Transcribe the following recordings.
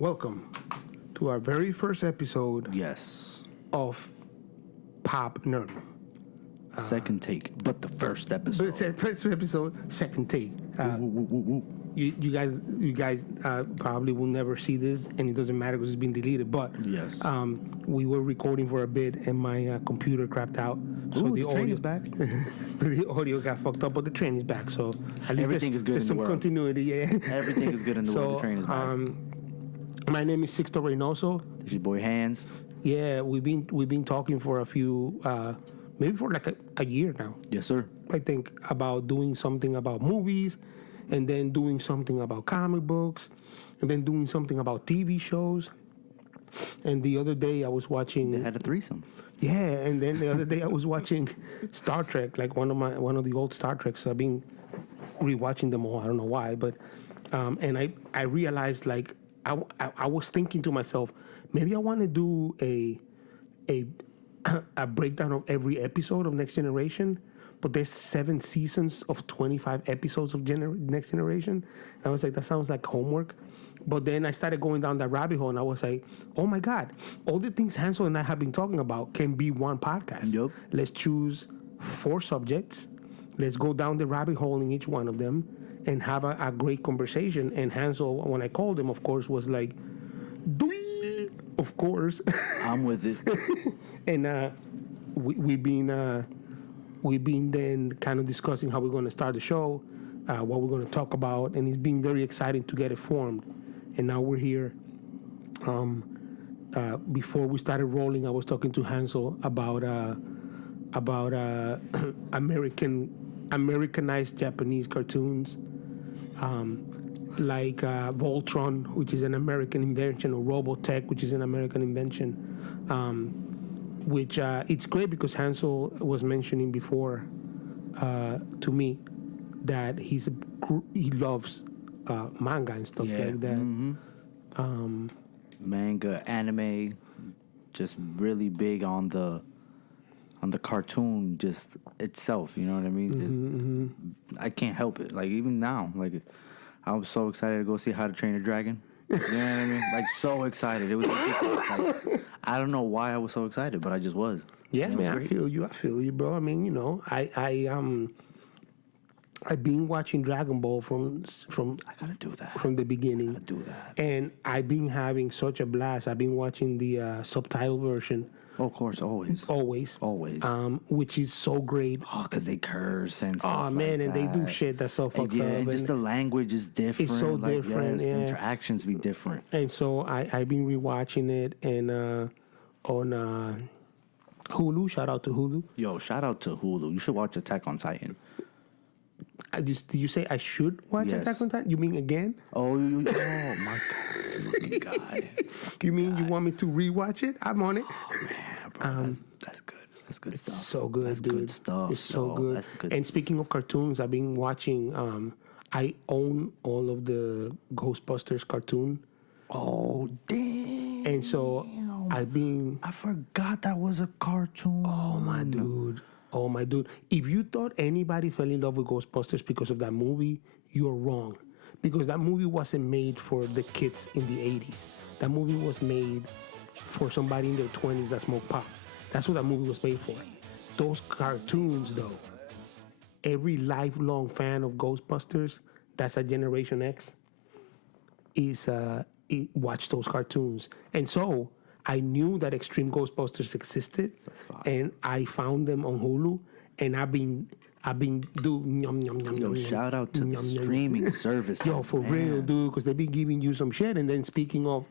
Welcome to our very first episode Yes. of Pop Nerdom. Second take, but the first But episode. it's the first episode, second take. You guys probably will never see this, and it doesn't matter because it's been deleted. But Yes. we were recording for a bit, and my computer crapped out. So Ooh, the train audio is back. the audio got fucked up, but the train is back. So at least Everything is good there's in some the world. continuity. Yeah. Everything is good in the world. The train is back. My name is Sixto Reynoso. This is your boy Hanz. Yeah, we've been talking for a few, maybe for like a year now. Yes, sir. I think about doing something about movies, and then doing something about comic books, and then doing something about TV shows. And the other day I was watching. They had a threesome. Yeah, and then the other day I was watching Star Trek, like one of the old Star Treks. I've been rewatching them all. I don't know why, but and I realized, like, I was thinking to myself, maybe I want to do a breakdown of every episode of Next Generation, but there's 7 seasons of 25 episodes of Next Generation. And I was like, that sounds like homework. But then I started going down that rabbit hole, and I was like, oh my God, all the things Hansel and I have been talking about can be one podcast. Yup. Let's choose 4 subjects. Let's go down the rabbit hole in each one of them and have a great conversation. And Hansel, when I called him, of course, was like, "Dwee!" Of course. I'm with it. And we've been then kind of discussing how we're going to start the show, what we're going to talk about, and it's been very exciting to get it formed. And now we're here. Before we started rolling, I was talking to Hansel about Americanized Japanese cartoons, like Voltron, which is an American invention, or Robotech, which is an American invention. Which it's great because Hansel was mentioning before to me that he loves manga and stuff like that. Mm-hmm. Manga, anime, just really big on the cartoon just itself. You know what I mean? I can't help it. Like, even now, like, I was so excited to go see How to Train a Dragon. You know what I mean? Like, so excited. It was ridiculous. Like, I don't know why I was so excited, but I just was. Yeah, man, I feel you, bro. I mean, you know, I've been watching Dragon Ball from I gotta do that. From the beginning. I gotta do that. And I've been having such a blast. I've been watching the subtitle version. Oh, of course, always. Which is so great. Oh, because they curse and stuff. Oh man, like and that. they do shit that's so fucked yeah, up. and just the language is different. It's so like, different. Yes, yeah. the interactions be different. And so I've been rewatching it, and on Hulu. Shout out to Hulu. Yo, shout out to Hulu. You should watch Attack on Titan. Did you say I should watch Yes. Attack on Titan? You mean again? Oh my God. You mean you want me to rewatch it? I'm on it. Oh man, bro, that's good. That's good stuff. So good, that's dude. good stuff. It's so good. That's good. And speaking of cartoons, I've been watching. I own all of the Ghostbusters cartoon. Oh damn! And so I forgot that was a cartoon. Oh my dude. If you thought anybody fell in love with Ghostbusters because of that movie, you're wrong. Because that movie wasn't made for the kids in the 80s. That movie was made for somebody in their 20s that smoked pot. That's what that movie was made for. Those cartoons, though, every lifelong fan of Ghostbusters, that's a Generation X, watch those cartoons. And so I knew that Extreme Ghostbusters existed, and I found them on Hulu, and I've been doing yum yum yum. Yo, shout out to the streaming services. Yo, for real, dude, because they've been giving you some shit. And then speaking of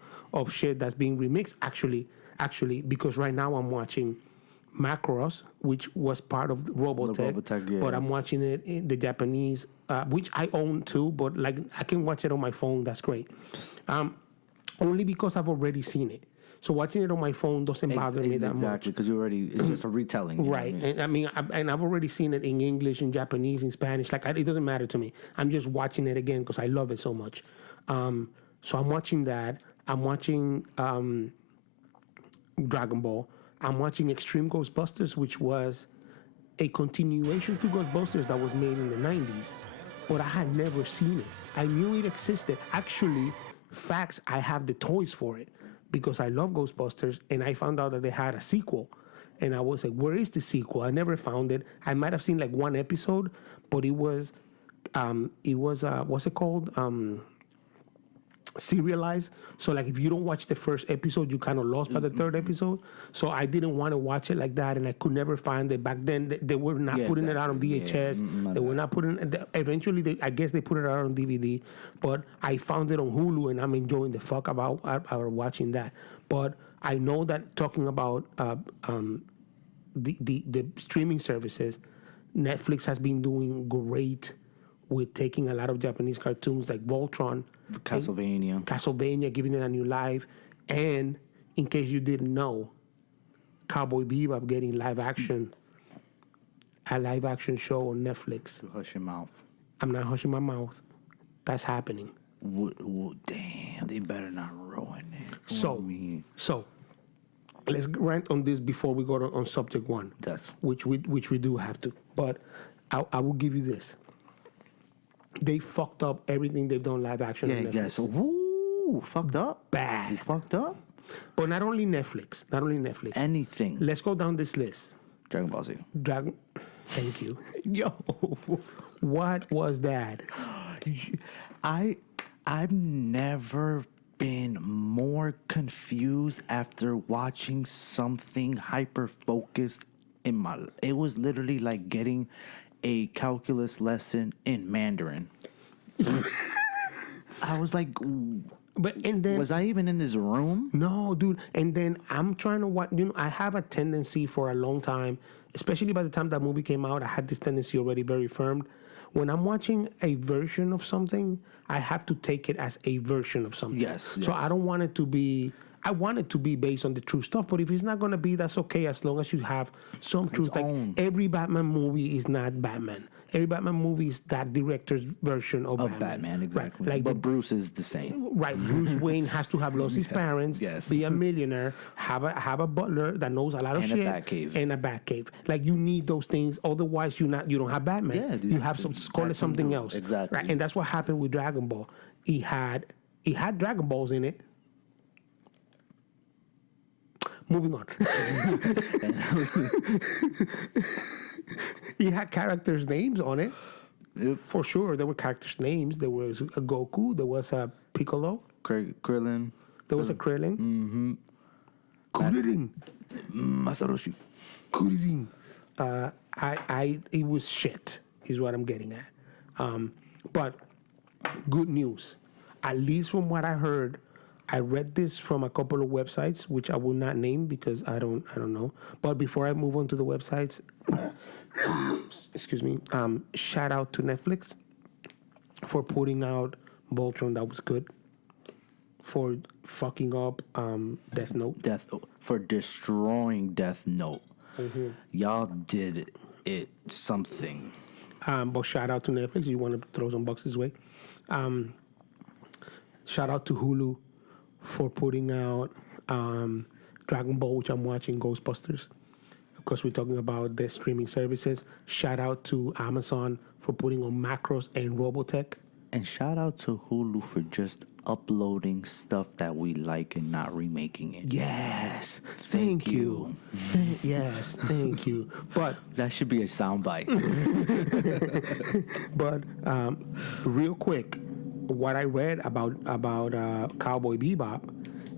shit that's being remixed, actually, because right now I'm watching Macross, which was part of Robotech, yeah. But I'm watching it in the Japanese, which I own too, but like I can watch it on my phone. That's great. Only because I've already seen it. So watching it on my phone doesn't bother me that much. Exactly, because it's just a retelling. Right. And I've already seen it in English, in Japanese, in Spanish. Like, it doesn't matter to me. I'm just watching it again because I love it so much. So I'm watching that. I'm watching Dragon Ball. I'm watching Extreme Ghostbusters, which was a continuation to Ghostbusters that was made in the 90s. But I had never seen it. I knew it existed. Actually, Facts, I have the toys for it because I love Ghostbusters, and I found out that they had a sequel. And I was like, where is the sequel? I never found it. I might have seen like one episode, but it was what's it called? Serialized. So like if you don't watch the first episode, you kind of lost by the third episode. So I didn't want to watch it like that, and I could never find it. Back then they were not putting it out on VHS. They were not putting. Eventually, I guess they put it out on DVD. But I found it on Hulu, and I'm enjoying the fuck about watching that. But I know that talking about the streaming services, Netflix has been doing great with taking a lot of Japanese cartoons like Voltron, Castlevania, giving it a new life, and in case you didn't know, Cowboy Bebop getting a live action show on Netflix. Hush your mouth. I'm not hushing my mouth. That's happening. Damn, they better not ruin it. So let's rant on this before we go on subject one, which we do have to. But I will give you this. They fucked up everything they've done live action. Yeah, yes. Woo, fucked up. Bad. Fucked up. But not only Netflix. Anything. Let's go down this list. Dragon Ball Z. Thank you. Yo, what was that? I've never been more confused after watching something hyper focused in my. It was literally like getting a calculus lesson in Mandarin. I was like, and then was I even in this room? No, dude. And then I'm trying to watch. I have a tendency for a long time, especially by the time that movie came out, I had this tendency already very firm. When I'm watching a version of something, I have to take it as a version of something. Yes. So I don't want it to be. I want it to be based on the true stuff, but if it's not going to be, that's okay as long as you have some truth. Like every Batman movie is not Batman. Every Batman movie is that director's version of Batman. Exactly. Right. Like but Bruce is the same. Right. Bruce Wayne has to have lost his parents, be a millionaire, have a butler that knows a lot of shit, and a Batcave. Like you need those things, otherwise you don't have Batman. Yeah, you have call it something else. Exactly. Right. And that's what happened with Dragon Ball. He had Dragon Balls in it. Moving on. He had characters' names on it. For sure, there were characters' names. There was a Goku. There was a Piccolo. Krillin. There was a Krillin. Mm-hmm. Kuririn. Masaroshi. Kuririn. It was shit, is what I'm getting at. But good news. At least from what I heard, I read this from a couple of websites, which I will not name because I don't know. But before I move on to the websites, excuse me, shout out to Netflix for putting out Voltron. That was good. For fucking up Death Note. For destroying Death Note. Mm-hmm. Y'all did it something. But shout out to Netflix. You want to throw some bucks this way. Shout out to Hulu for putting out Dragon Ball, which I'm watching, Ghostbusters. Of course, we're talking about the streaming services. Shout out to Amazon for putting on Macros and Robotech. And shout out to Hulu for just uploading stuff that we like and not remaking it. Yes. Thank you. Yes, thank you. But that should be a soundbite. But real quick, what I read about Cowboy Bebop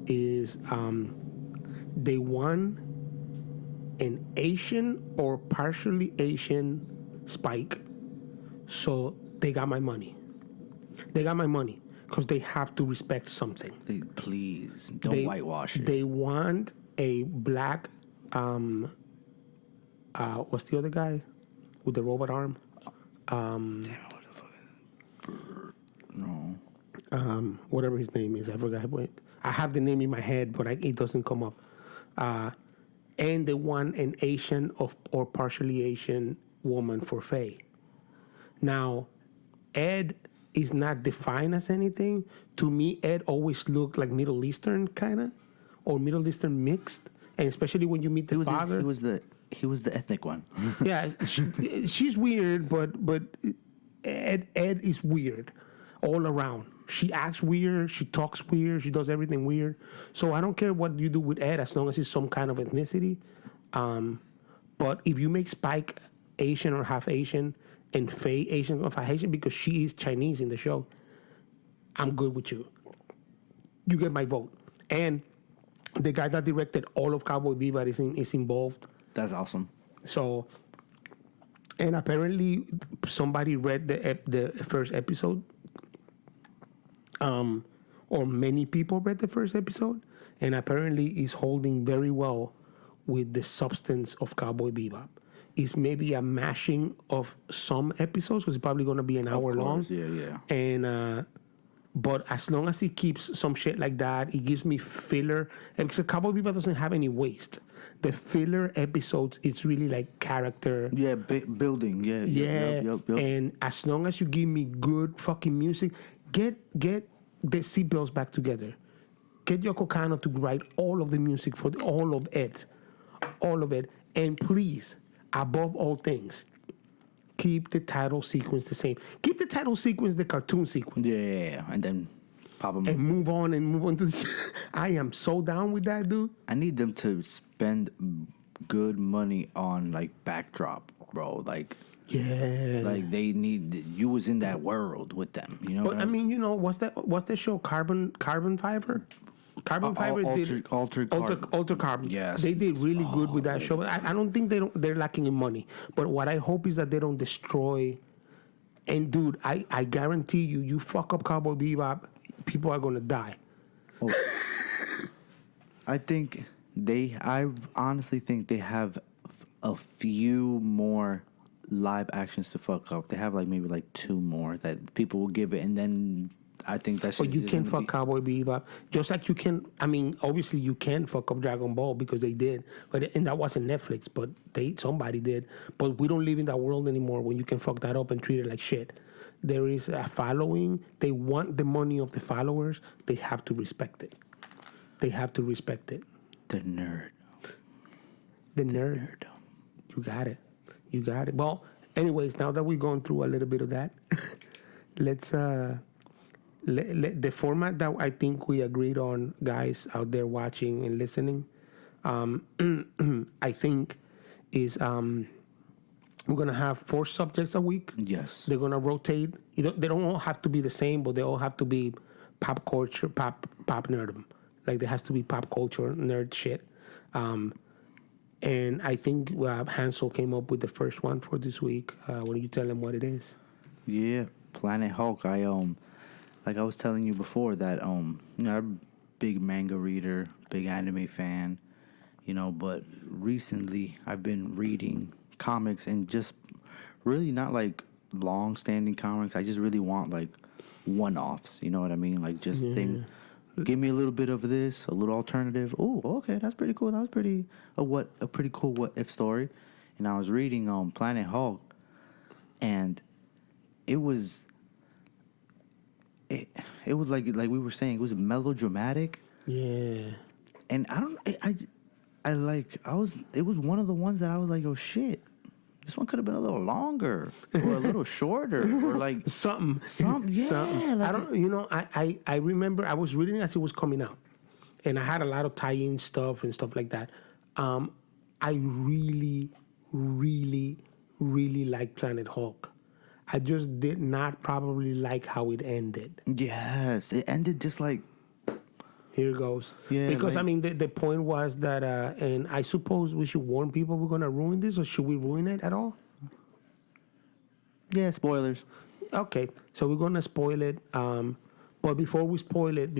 is they won an Asian or partially Asian Spike, so they got my money. They got my money because they have to respect something. Please don't whitewash it. They want a black. What's the other guy with the robot arm? Damn it, what the fuck? No. Whatever his name is, I forgot. I have the name in my head, but it doesn't come up. And they want an Asian or partially Asian woman for Faye. Now, Ed is not defined as anything. To me, Ed always looked like Middle Eastern kind of, or Middle Eastern mixed, and especially when you meet the father. He was the ethnic one. Yeah, she's weird, but Ed is weird. all around. She acts weird. She talks weird. She does everything weird. So I don't care what you do with Ed as long as it's some kind of ethnicity. But if you make Spike Asian or half Asian and Faye Asian or half Asian because she is Chinese in the show, I'm good with you. You get my vote. And the guy that directed all of Cowboy Bebop is involved. That's awesome. So, and apparently somebody read the first episode, or many people read the first episode, and apparently is holding very well with the substance of Cowboy Bebop. It's maybe a mashing of some episodes because it's probably going to be an hour long. Yeah. And but as long as it keeps some shit like that, it gives me filler. And because Cowboy Bebop doesn't have any waste. The filler episodes, it's really like character. Yeah, building. Yeah. Yep. And as long as you give me good fucking music, get the seatbelts back together. Get Yoko Kanno to write all of the music for all of it. And please, above all things, keep the title sequence the same. Keep the title sequence the cartoon sequence. Yeah. And then pop them. And move on to the... I am so down with that, dude. I need them to spend good money on, like, backdrop, bro. Like... Yeah. Like, they need... You was in that world with them, you know? But, I mean, you know, what's that show? Carbon Fiber? Carbon Fiber did Altered Carbon. Altered Carbon. Yes. They did really good with that show. I don't think they're lacking in money. But what I hope is that they don't destroy. And dude, I guarantee you fuck up Cowboy Bebop, people are gonna die. Oh. I honestly think they have a few more live actions to fuck up. They have like maybe like 2 more that people will give it, and then I think that's. But you can fuck Cowboy Bebop, just like you can. I mean, obviously you can fuck up Dragon Ball because they did, and that wasn't Netflix, but somebody did. But we don't live in that world anymore when you can fuck that up and treat it like shit. There is a following. They want the money of the followers. They have to respect it. The nerd. You got it. Well, anyways, now that we've gone through a little bit of that, let's the format that I think we agreed on, guys out there watching and listening, I think is we're gonna have 4 subjects a week. Yes. They're gonna rotate. They don't all have to be the same, but they all have to be pop culture, pop nerdom. Like there has to be pop culture nerd shit. And I think Hansel came up with the first one for this week. Why don't you tell them what it is? Yeah, Planet Hulk. Like I was telling you before that you know, I'm a big manga reader, big anime fan, you know, but recently I've been reading comics and just really not like long standing comics. I just really want like one-offs, you know what I mean? Like just give me a little bit of this, a little alternative. Oh, okay, that's pretty cool. That was a pretty cool what if story. And I was reading Planet Hulk, and it was like we were saying, it was melodramatic. Yeah. And it was one of the ones that I was like, oh shit, this one could have been a little longer or a little shorter or like something. Yeah. Something. I don't. You know, I remember I was reading as it was coming out, and I had a lot of tie-in stuff and stuff like that. I really, really, really like Planet Hulk. I just did not probably like how it ended. Yes, it ended just like... Here goes. Yeah, because, like, I mean, the point was that, and I suppose we should warn people we're going to ruin this, or should we ruin it at all? Yeah, spoilers. Okay, so we're going to spoil it. But before we spoil it,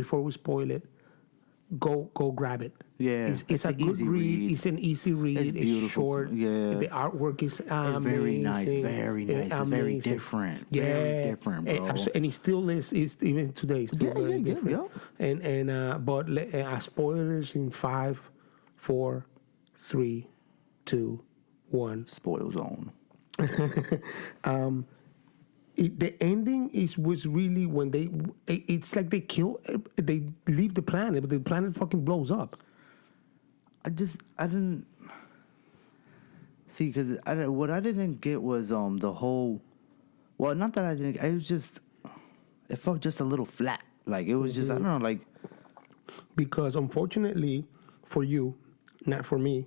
go grab it. Yeah, it's a good read. It's an easy read. It's short. Yeah, the artwork is amazing. It's very nice. Very nice. It's very different. Yeah, very different, bro. And it still is. It's even today. It's still very different. Yeah. But spoilers in 5, 4, 3, 2, 1. Spoil zone. The ending was really when it's like they leave the planet, but the planet fucking blows up. I didn't see, because what I didn't get was the whole. Well, not that I didn't. It was just. it felt just a little flat. Like it was just I don't know, like Because unfortunately for you, not for me,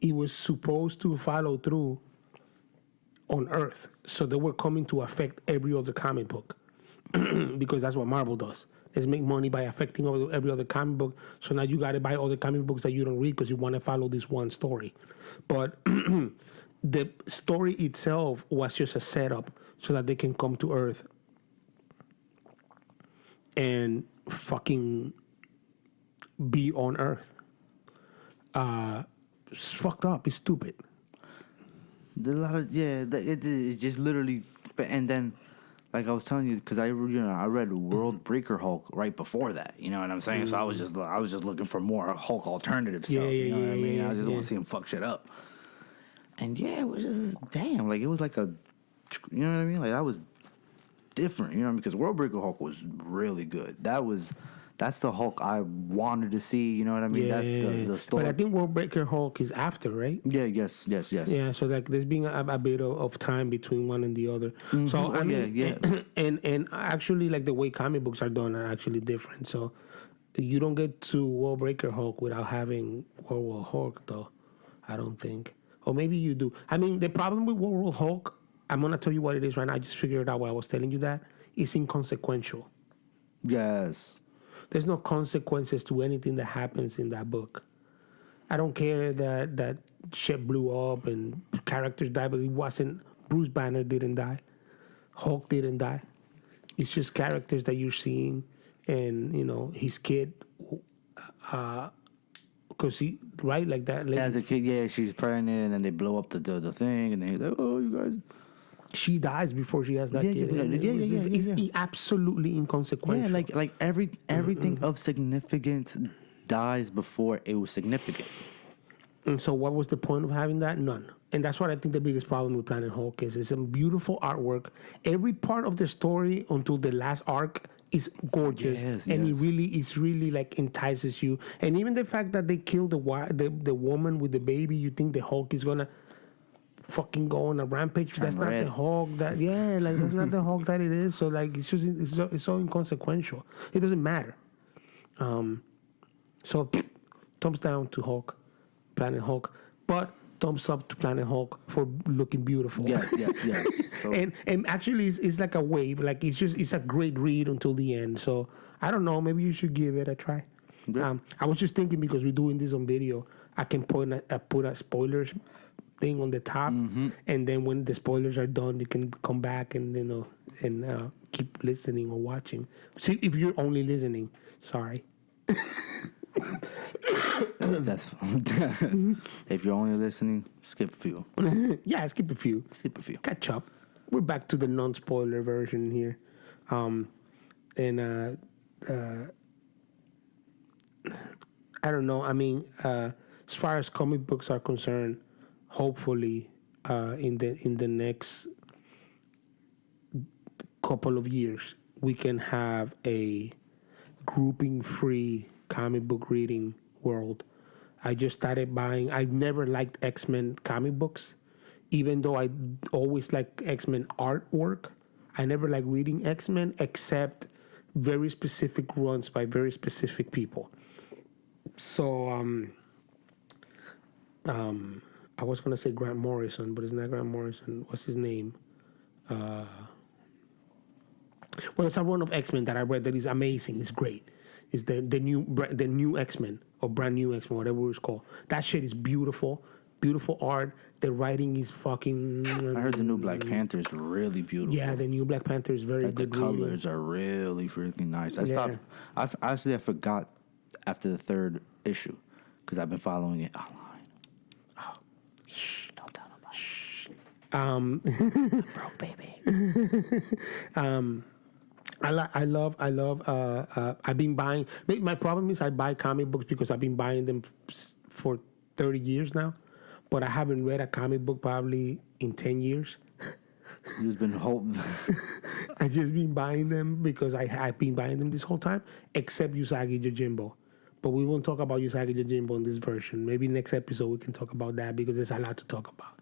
it was supposed to follow through on Earth. So they were coming to affect every other comic book because that's what Marvel does. Let's make money by affecting every other comic book. So now you got to buy other comic books that you don't read because you want to follow this one story. But the story itself was just a setup so that they can come to Earth and fucking be on Earth. It's fucked up. It's stupid. there's a lot of it just literally and then like I was telling you because I read World Breaker Hulk right before that. You know what I'm saying? So I was just looking for more Hulk alternative stuff. You know what I mean? I just want to see him fuck shit up. And it was just damn. Like it was like a, you know what I mean? Like that was different. You know, because World Breaker Hulk was really good. That's the Hulk I wanted to see. You know what I mean? That's the story. But I think World Breaker Hulk is after, right? Yeah. Yes. Yeah. So like, there's been a bit of time between one and the other. Mm-hmm. So I mean, and actually, like the way comic books are done are actually different. So you don't get to World Breaker Hulk without having World War Hulk, though. I don't think. Or maybe you do. I mean, the problem with World War Hulk, I'm gonna tell you what it is right now. I just figured out while I was telling you that. It's inconsequential. Yes. There's no consequences to anything that happens in that book. I don't care that shit blew up and characters died, but it wasn't. Bruce Banner didn't die. Hulk didn't die. It's just characters that you're seeing, and his kid. Because he right like that. Like, as a kid, she's pregnant, and then they blow up the thing, and they're like, "Oh, you guys." She dies before she has that kid. It's absolutely inconsequential. Yeah, like everything of significance dies before it was significant. And so what was the point of having that? None. And that's what I think the biggest problem with Planet Hulk is. It's a beautiful artwork. Every part of the story until the last arc is gorgeous. And it really like entices you. And even the fact that they killed the woman with the baby, you think the Hulk is gonna fucking go on a rampage. That's not the Hulk that's not the Hulk that it is. So like it's so inconsequential. It doesn't matter. So thumbs down to Hulk, Planet Hulk, but thumbs up to Planet Hulk for looking beautiful. Yes. So, and actually it's like a wave. Like it's a great read until the end. So I don't know. Maybe you should give it a try. Yeah. I was just thinking because we're doing this on video, I can put a spoilers thing on the top, and then when the spoilers are done, you can come back and keep listening or watching. See, if you're only listening, sorry. That's if you're only listening, skip a few. Yeah, skip a few. Catch up. We're back to the non-spoiler version here, and I don't know. I mean, as far as comic books are concerned, hopefully, in the next couple of years, we can have a grouping-free comic book reading world. I just started buying. I've never liked X-Men comic books, even though I always liked X-Men artwork. I never liked reading X-Men except very specific runs by very specific people. So, I was gonna say Grant Morrison, but it's not Grant Morrison. What's his name? Well, it's a run of X-Men that I read that is amazing. It's great. It's the new X-Men or brand new X-Men, whatever it's called. That shit is beautiful, beautiful art. The writing is fucking. I heard the new Black Panther is really beautiful. Yeah, the new Black Panther is very good. The colors are really freaking nice. I forgot after the third issue because I've been following it online. Oh, shh! Don't tell nobody. I'm broke, baby. I love. I've been buying. My problem is I buy comic books because I've been buying them for 30 years now, but I haven't read a comic book probably in 10 years. You've been holding. I just been buying them because I've been buying them this whole time, except Usagi Yojimbo. But we won't talk about Usagi Yojimbo in this version. Maybe next episode we can talk about that because there's a lot to talk about.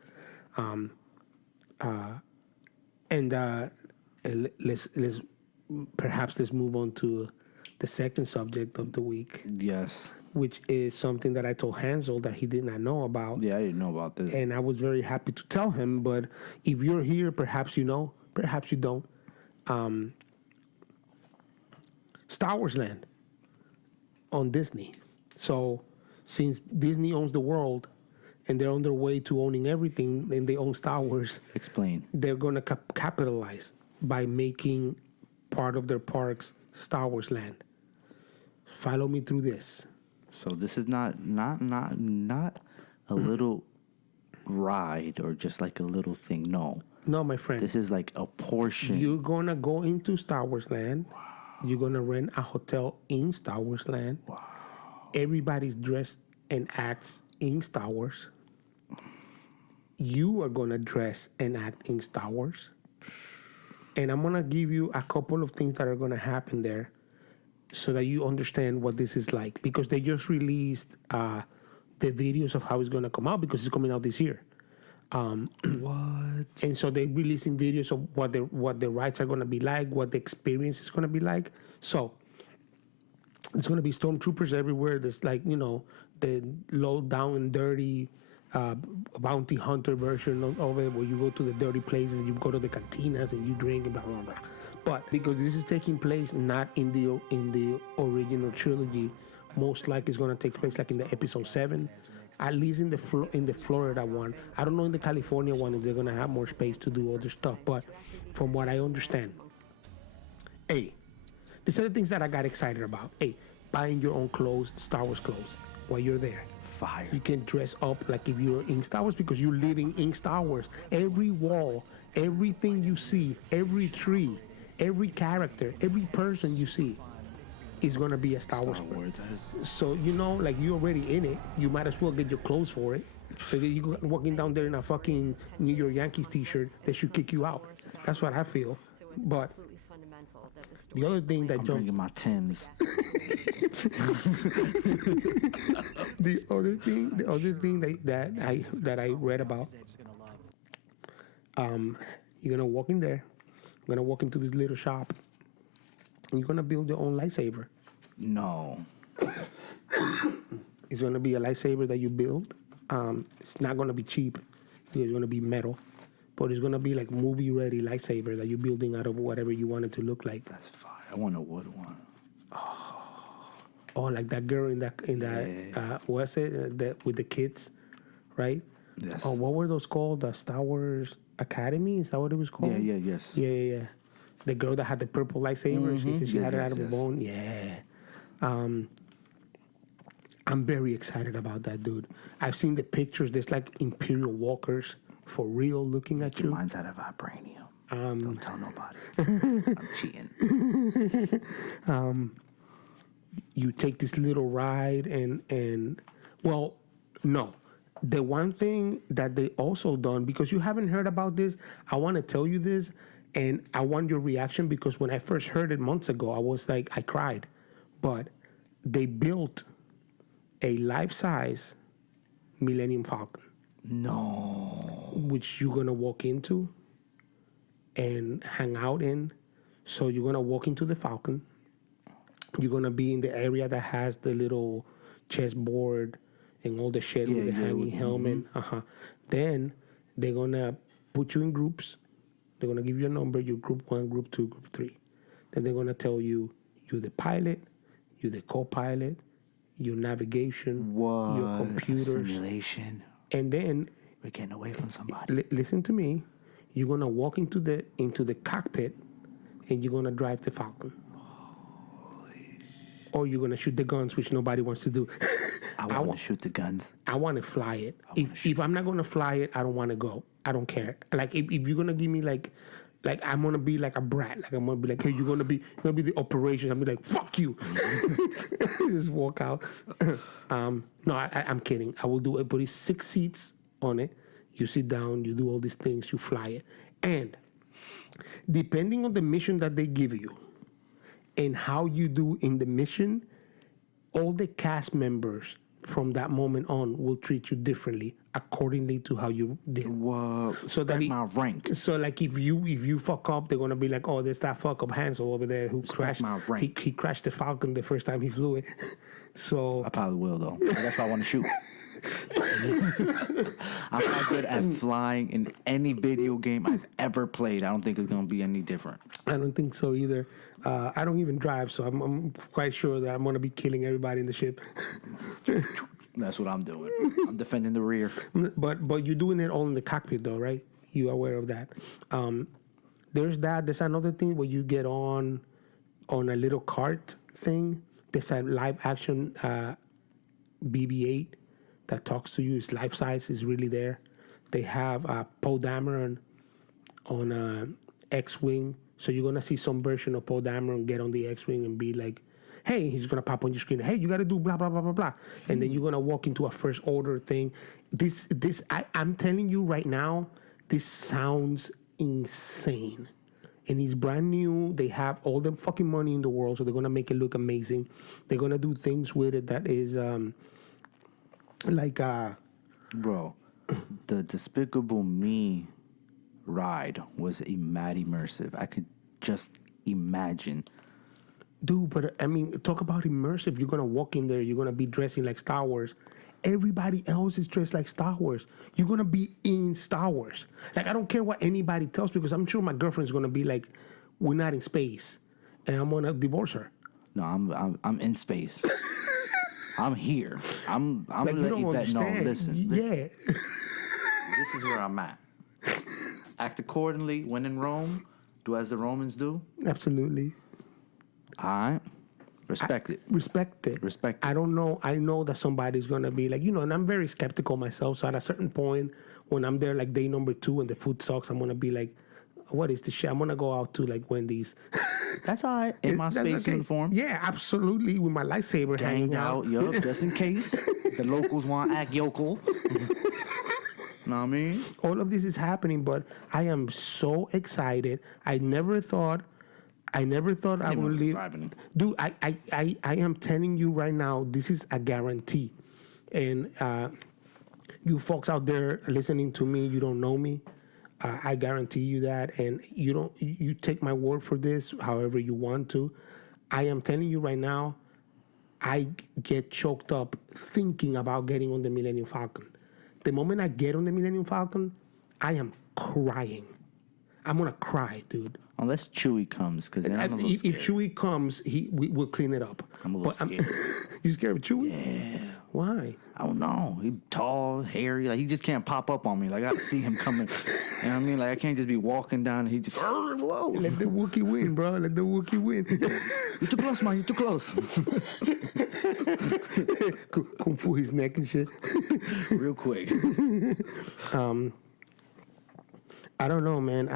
Let's perhaps let's move on to the second subject of the week, Yes. which is something that I told Hansel that he did not know about. Yeah, I didn't know about this. And I was very happy to tell him. But if you're here, perhaps you know, perhaps you don't. Star Wars Land on Disney. So since Disney owns the world and they're on their way to owning everything and they own Star Wars, Explain. they're going to capitalize by making part of their parks Star Wars Land. Follow me through this. So this is not a little ride or just like a little thing. No. No, my friend. This is like a portion. You're going to go into Star Wars Land. Wow. You're going to rent a hotel in Star Wars Land. Wow. Everybody's dressed and acts in Star Wars. You are going to dress and act in Star Wars. And I'm going to give you a couple of things that are going to happen there so that you understand what this is like. Because they just released the videos of how it's going to come out because it's coming out this year. What? And so they're releasing videos of what the rides are going to be like, what the experience is going to be like. So it's going to be stormtroopers everywhere. There's like, you know, the low down and dirty bounty hunter version of it, where you go to the dirty places, you go to the cantinas and you drink and blah blah blah. But because this is taking place not in the original trilogy, most likely it's going to take place like in the episode 7. At least in the Florida one. I don't know in the California one if they're going to have more space to do other stuff. But from what I understand, these are the things that I got excited about. Buying your own clothes, Star Wars clothes, while you're there. Fire. You can dress up like if you're in Star Wars because you're living in Star Wars. Every wall, everything you see, every tree, every character, every person you see is going to be a Star Wars. So, you know, like you're already in it. You might as well get your clothes for it. So you go walking down there in a fucking New York Yankees t-shirt, they should kick you out. That's what I feel. But the other thing that I'm bringing my Timbs. the other thing that I read about, you're gonna walk in there, you're gonna walk into this little shop, and you're gonna build your own lightsaber. No. It's gonna be a lightsaber that you build. It's not gonna be cheap. It's gonna be metal, but it's gonna be like movie-ready lightsaber that you're building out of whatever you want it to look like. That's fire. I want a wood one. Oh, like that girl in that what's it that with the kids, right? Yes. Oh, what were those called? The Star Wars Academy? Is that what it was called? Yes. Yeah. The girl that had the purple lightsaber, she had it out of a bone. Yeah. I'm very excited about that, dude. I've seen the pictures. There's like Imperial walkers for real looking at you. Mine's out of vibranium. Don't tell nobody. I'm cheating. You take this little ride and well, no. The one thing that they also done, because you haven't heard about this, I want to tell you this, and I want your reaction, because when I first heard it months ago, I was like, I cried. But they built a life-size Millennium Falcon. No. Which you're going to walk into and hang out in. So you're going to walk into the Falcon. You're going to be in the area that has the little chessboard and all the shit with the hanging helmet. Then they're going to put you in groups. They're going to give you a number, you're group 1, group 2, group 3. Then they're going to tell you, you're the pilot, you're the co-pilot, your navigation, your computers. Simulation. And then we're getting away from somebody. Listen to me. You're going to walk into the cockpit and you're going to drive the Falcon. Or you're going to shoot the guns, which nobody wants to do. I want to shoot the guns. I want to fly it. If I'm not going to fly it, I don't want to go. I don't care. Like, if you're going to give me, like I'm going to be like a brat. Like, I'm going to be like, hey, you're going to be the operation. I'm going to be like, fuck you. Just walk out. No, I'm kidding. I will do it. But it's 6 seats on it. You sit down, you do all these things, you fly it. And depending on the mission that they give you, and how you do in the mission, all the cast members from that moment on will treat you differently accordingly to how you did. Whoa, So that my rank. So like if you fuck up, they're gonna be like, oh, there's that fuck up Hansel over there who crashed. my rank. He crashed the Falcon the first time he flew it. So I probably will though. That's why I want to shoot. I'm not good at flying in any video game I've ever played. I don't think it's gonna be any different. I don't think so either. I don't even drive, so I'm quite sure that I'm gonna be killing everybody in the ship. That's what I'm doing. I'm defending the rear. But you're doing it all in the cockpit though, right? You are aware of that. There's that. There's another thing where you get on a little cart thing. There's a live action BB-8 that talks to you. It's life size. Is really there. They have Poe Dameron on a X-wing, so you're gonna see some version of Poe Dameron get on the X-wing and be like, "Hey," he's gonna pop on your screen. "Hey, you gotta do blah blah blah blah blah," and then you're gonna walk into a first order thing. I'm telling you right now, this sounds insane. And it's brand new. They have all the fucking money in the world, so they're gonna make it look amazing. They're gonna do things with it that is Bro, the Despicable Me ride was mad immersive. I could just imagine. Dude, but I mean, talk about immersive. You're gonna walk in there. You're gonna be dressing like Star Wars. Everybody else is dressed like Star Wars. You're gonna be in Star Wars. Like, I don't care what anybody tells me, because I'm sure my girlfriend's gonna be like, "We're not in space," and I'm gonna divorce her. No, I'm in space. I'm here. I'm Like, gonna you let don't you know. understand. Listen. Yeah. This is where I'm at. Act accordingly. When in Rome, do as the Romans do. Absolutely. All right. Respect it. Respect it. Respect it. I don't know. I know that somebody's gonna be like, and I'm very skeptical myself. So at a certain point, when I'm there like day number 2 and the food sucks, I'm gonna be like, what is this shit? I'm gonna go out to like Wendy's. That's all right. In my That's space okay. uniform. Yeah, absolutely. With my lightsaber hanging out. Yup, just in case the locals want to act yokel. Know what I mean? All of this is happening, but I am so excited. I never thought I would leave. Dude, I am telling you right now, this is a guarantee. And you folks out there listening to me, you don't know me. I guarantee you that, and you take my word for this however you want to. I am telling you right now, I get choked up thinking about getting on the Millennium Falcon. The moment I get on the Millennium Falcon, I am crying. I'm gonna cry, dude. Unless Chewie comes, because then I'm a little scared. If Chewie comes, we'll clean it up. I'm a little scared. You scared of Chewie? Yeah. Why? I don't know. He tall, hairy. Like, he just can't pop up on me. Like, I gotta see him coming. You know what I mean? Like, I can't just be walking down and he just, whoa. Let the Wookiee win, bro. Let the Wookiee win. You're too close, man. You're too close. Kung Fu his neck and shit. Real quick. I don't know, man.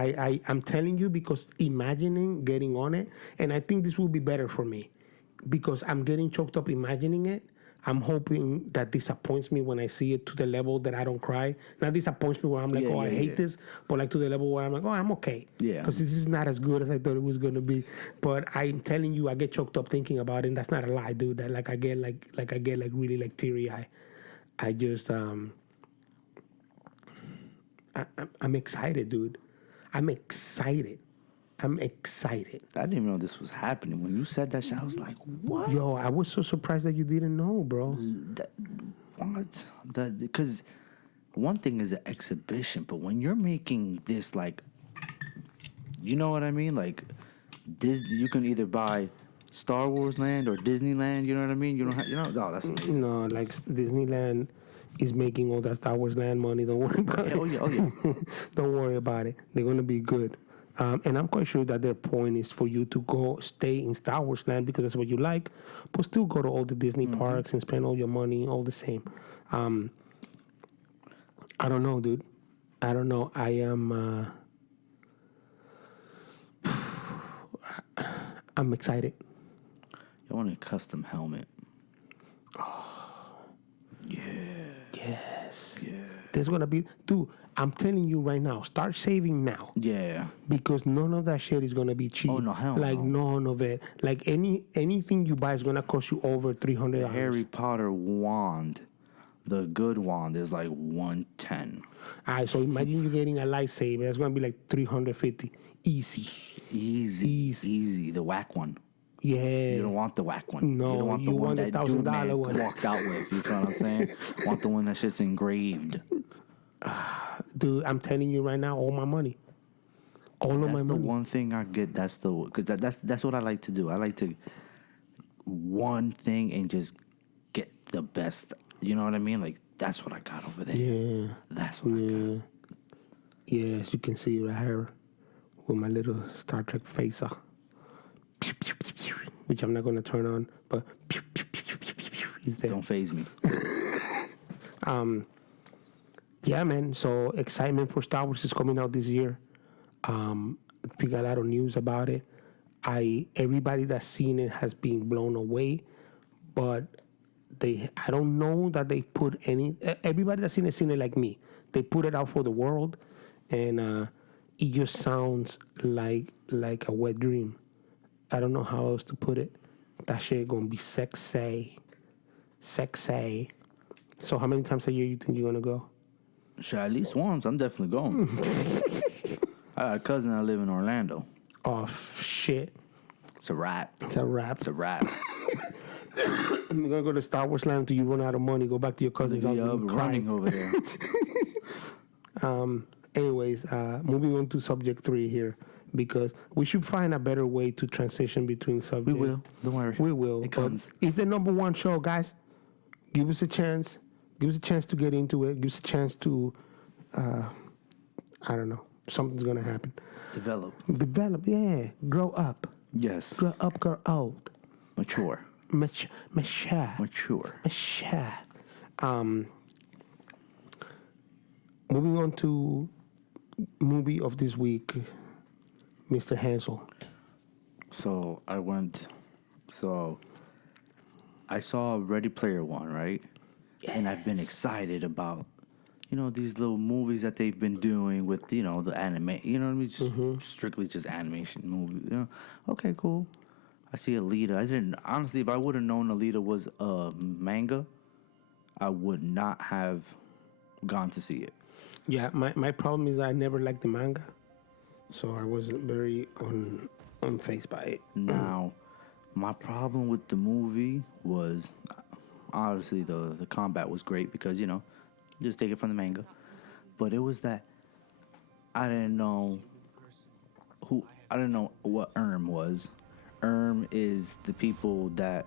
I'm telling you, because imagining getting on it, and I think this will be better for me, because I'm getting choked up imagining it. I'm hoping that disappoints me when I see it to the level that I don't cry. Not disappoints me where I'm like, I hate this, but like to the level where I'm like, I'm okay. Yeah. Because this is not as good as I thought it was going to be. But I'm telling you, I get choked up thinking about it, and that's not a lie, dude. That like I get really like teary eye. I just I'm excited, dude. I'm excited. I didn't even know this was happening. When you said that shit, I was like, what? Yo, I was so surprised that you didn't know, bro. What? Because one thing is an exhibition, but when you're making this, like, you know what I mean? Like, you can either buy Star Wars Land or Disneyland, you know what I mean? You don't have, no, that's amazing. No, like, Disneyland is making all that Star Wars Land money. Don't worry about it. Oh, yeah. Don't worry about it. They're going to be good. And I'm quite sure that their point is for you to stay in Star Wars Land because that's what you like, but still go to all the Disney parks and spend all your money all the same. I don't know, dude. I don't know. I am... I'm excited. I want a custom helmet. Oh. Yeah. Yes. Yeah. There's going to be... Dude, I'm telling you right now, start saving now. Yeah. Because none of that shit is gonna be cheap. Oh, no, hell like no. none of it. Like anything you buy is gonna cost you over $300. Harry Potter wand, the good wand, is like $110. All right, so imagine you getting a lightsaber. That's gonna be like $350. Easy. Easy. The whack one. Yeah. You don't want the whack one. No, you don't want the you one want the that dude man $1,000 one. walked out with. You know what I'm saying? Want the one that shit's engraved. Dude, I'm telling you right now, all my money. All of my That's the money. one thing I get. That's what I like to do. I like to one thing and just get the best. You know what I mean? Like that's what I got over there. Yeah. That's what I got. Yeah, as you can see right here with my little Star Trek phaser. Which I'm not gonna turn on, but he's there. Don't phase me. Yeah, man. So excitement for Star Wars is coming out this year. We got a lot of news about it. Everybody that's seen it has been blown away, but I don't know that they put any. Everybody that's seen it like me. They put it out for the world, and it just sounds like a wet dream. I don't know how else to put it. That shit gonna be sexy. So how many times a year you think you're gonna go? Sure, at least once. I'm definitely going. I got a cousin that live in Orlando. Oh shit! It's a wrap. It's a wrap. It's a wrap. I'm gonna go to Star Wars Land until you run out of money. Go back to your cousin's house and running crying. over there. Anyways, moving on to subject 3 here, because we should find a better way to transition between subjects. We will. Don't worry. We will. It comes. It's the number 1 show, guys. Give us a chance. Give us a chance to get into it. Give us a chance to, I don't know. Something's gonna happen. Develop. Yeah. Grow up. Yes. Grow up, grow old. Mature. Mature. Moving on to movie of this week, Mr. Hansel. So I saw Ready Player One, right? Yes. And I've been excited about, these little movies that they've been doing with, the anime, you know what I mean? Just strictly just animation movies. Okay, cool. I see Alita. Honestly, if I would have known Alita was a manga, I would not have gone to see it. Yeah, my problem is I never liked the manga, so I wasn't very unfazed by it. Now, my problem with the movie was, obviously the combat was great because, just take it from the manga. But it was that I didn't know what was. Is the people that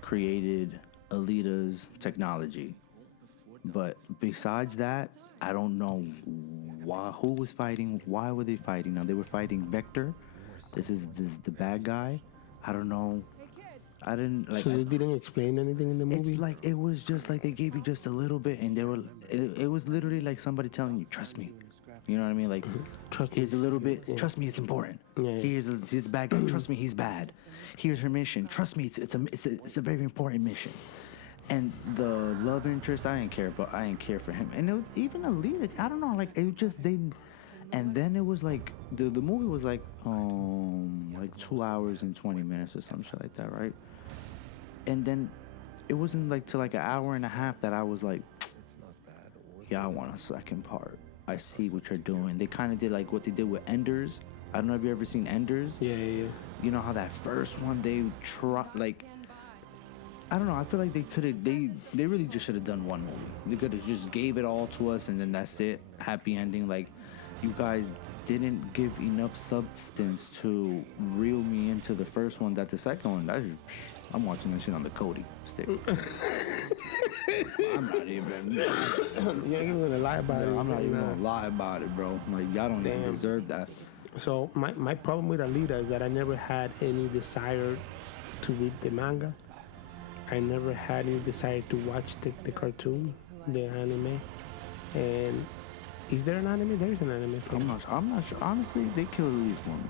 created Alita's technology. But besides that, I don't know who was fighting. Why were they fighting? Now, they were fighting Vector. This is the bad guy. I don't know. I didn't like. So they didn't explain anything in the movie? It's like it was just like they gave you just a little bit, and it was literally like somebody telling you, "Trust me." You know what I mean? Like, here's a little bit. Yeah. Trust me, it's important. Yeah. Here's the bad guy. Trust me, he's bad. Here's her mission. Trust me, it's a very important mission. And the love interest, I didn't care for him. And it was, even Alita, I don't know, like it just didn't. And then it was like the movie was like 2 hours and 20 minutes or some shit like that, right? And then it wasn't like till like an hour and a half that I was like, yeah, I want a second part. I see what you're doing. They kind of did like what they did with Enders. I don't know if you ever seen Enders. Yeah. You know how that first one they like. I don't know. I feel like they could have. They really just should have done one movie. They could have just gave it all to us and then that's it. Happy ending. Like, you guys didn't give enough substance to reel me into the first one. That the second one, I'm watching that shit on the Cody stick. I'm not even. You ain't even gonna lie about it. I'm not even gonna lie about it, bro. Like, y'all don't even deserve that. So my problem with Alita is that I never had any desire to read the manga. I never had any desire to watch the cartoon, the anime. And is there an anime? There is an anime. I'm not sure. Honestly, they killed Alita for me.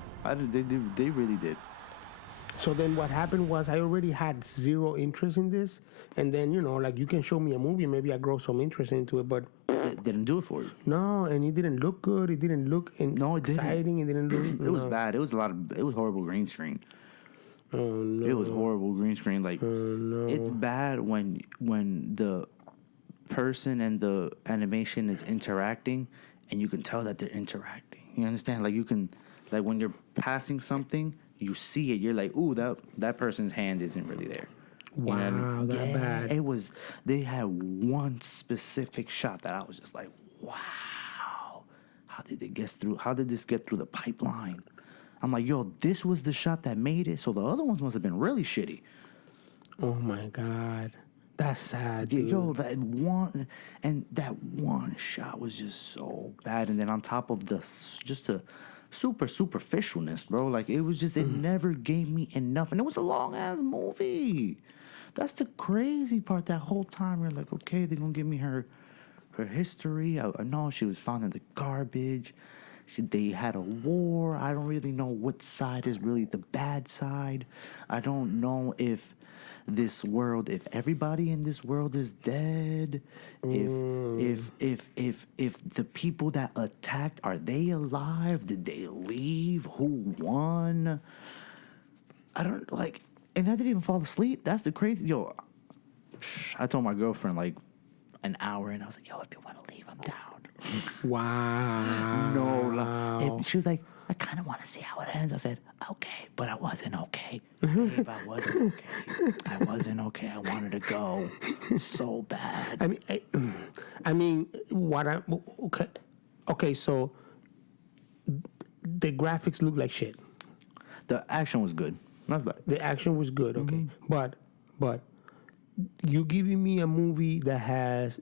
They really did. So then what happened was I already had zero interest in this. And then, like you can show me a movie, maybe I grow some interest into it. But It didn't do it for you. no, and it didn't look good. It didn't look No, it didn't. exciting. It didn't look... It was bad. It was horrible green screen. Oh, no. It was horrible green screen. Like, it's bad when the person and the animation is interacting and you can tell that they're interacting. You understand? Like, you can, like, when you're passing something, you see it. You're like, ooh, that person's hand isn't really there. Wow, You know what I mean? that bad. It was, they had one specific shot that I was just like, wow. How did this get through the pipeline? I'm like, yo, this was the shot that made it. So the other ones must have been really shitty. Oh my God. That's sad, dude. Yo, that one shot was just so bad. And then on top of just the super superficialness, bro. Like, it was just, it never gave me enough. And it was a long ass movie. That's the crazy part. That whole time you're like, okay, they're gonna give me her history. I know she was found in the garbage. They had a war. I don't really know what side is really the bad side. I don't know if everybody in this world is dead. If the people that attacked, are they alive? Did they leave? Who won? I don't like, and I didn't even fall asleep. That's the crazy. Yo, I told my girlfriend like an hour, and I was like, yo, if you want to leave, I'm down. Wow. No, she was like, I kind of want to see how it ends. I said, okay, but I wasn't okay. Babe, I wasn't okay. I wasn't okay. I wanted to go so bad. Okay, so the graphics look like shit. The action was good. Not bad. The action was good, okay. But you giving me a movie that has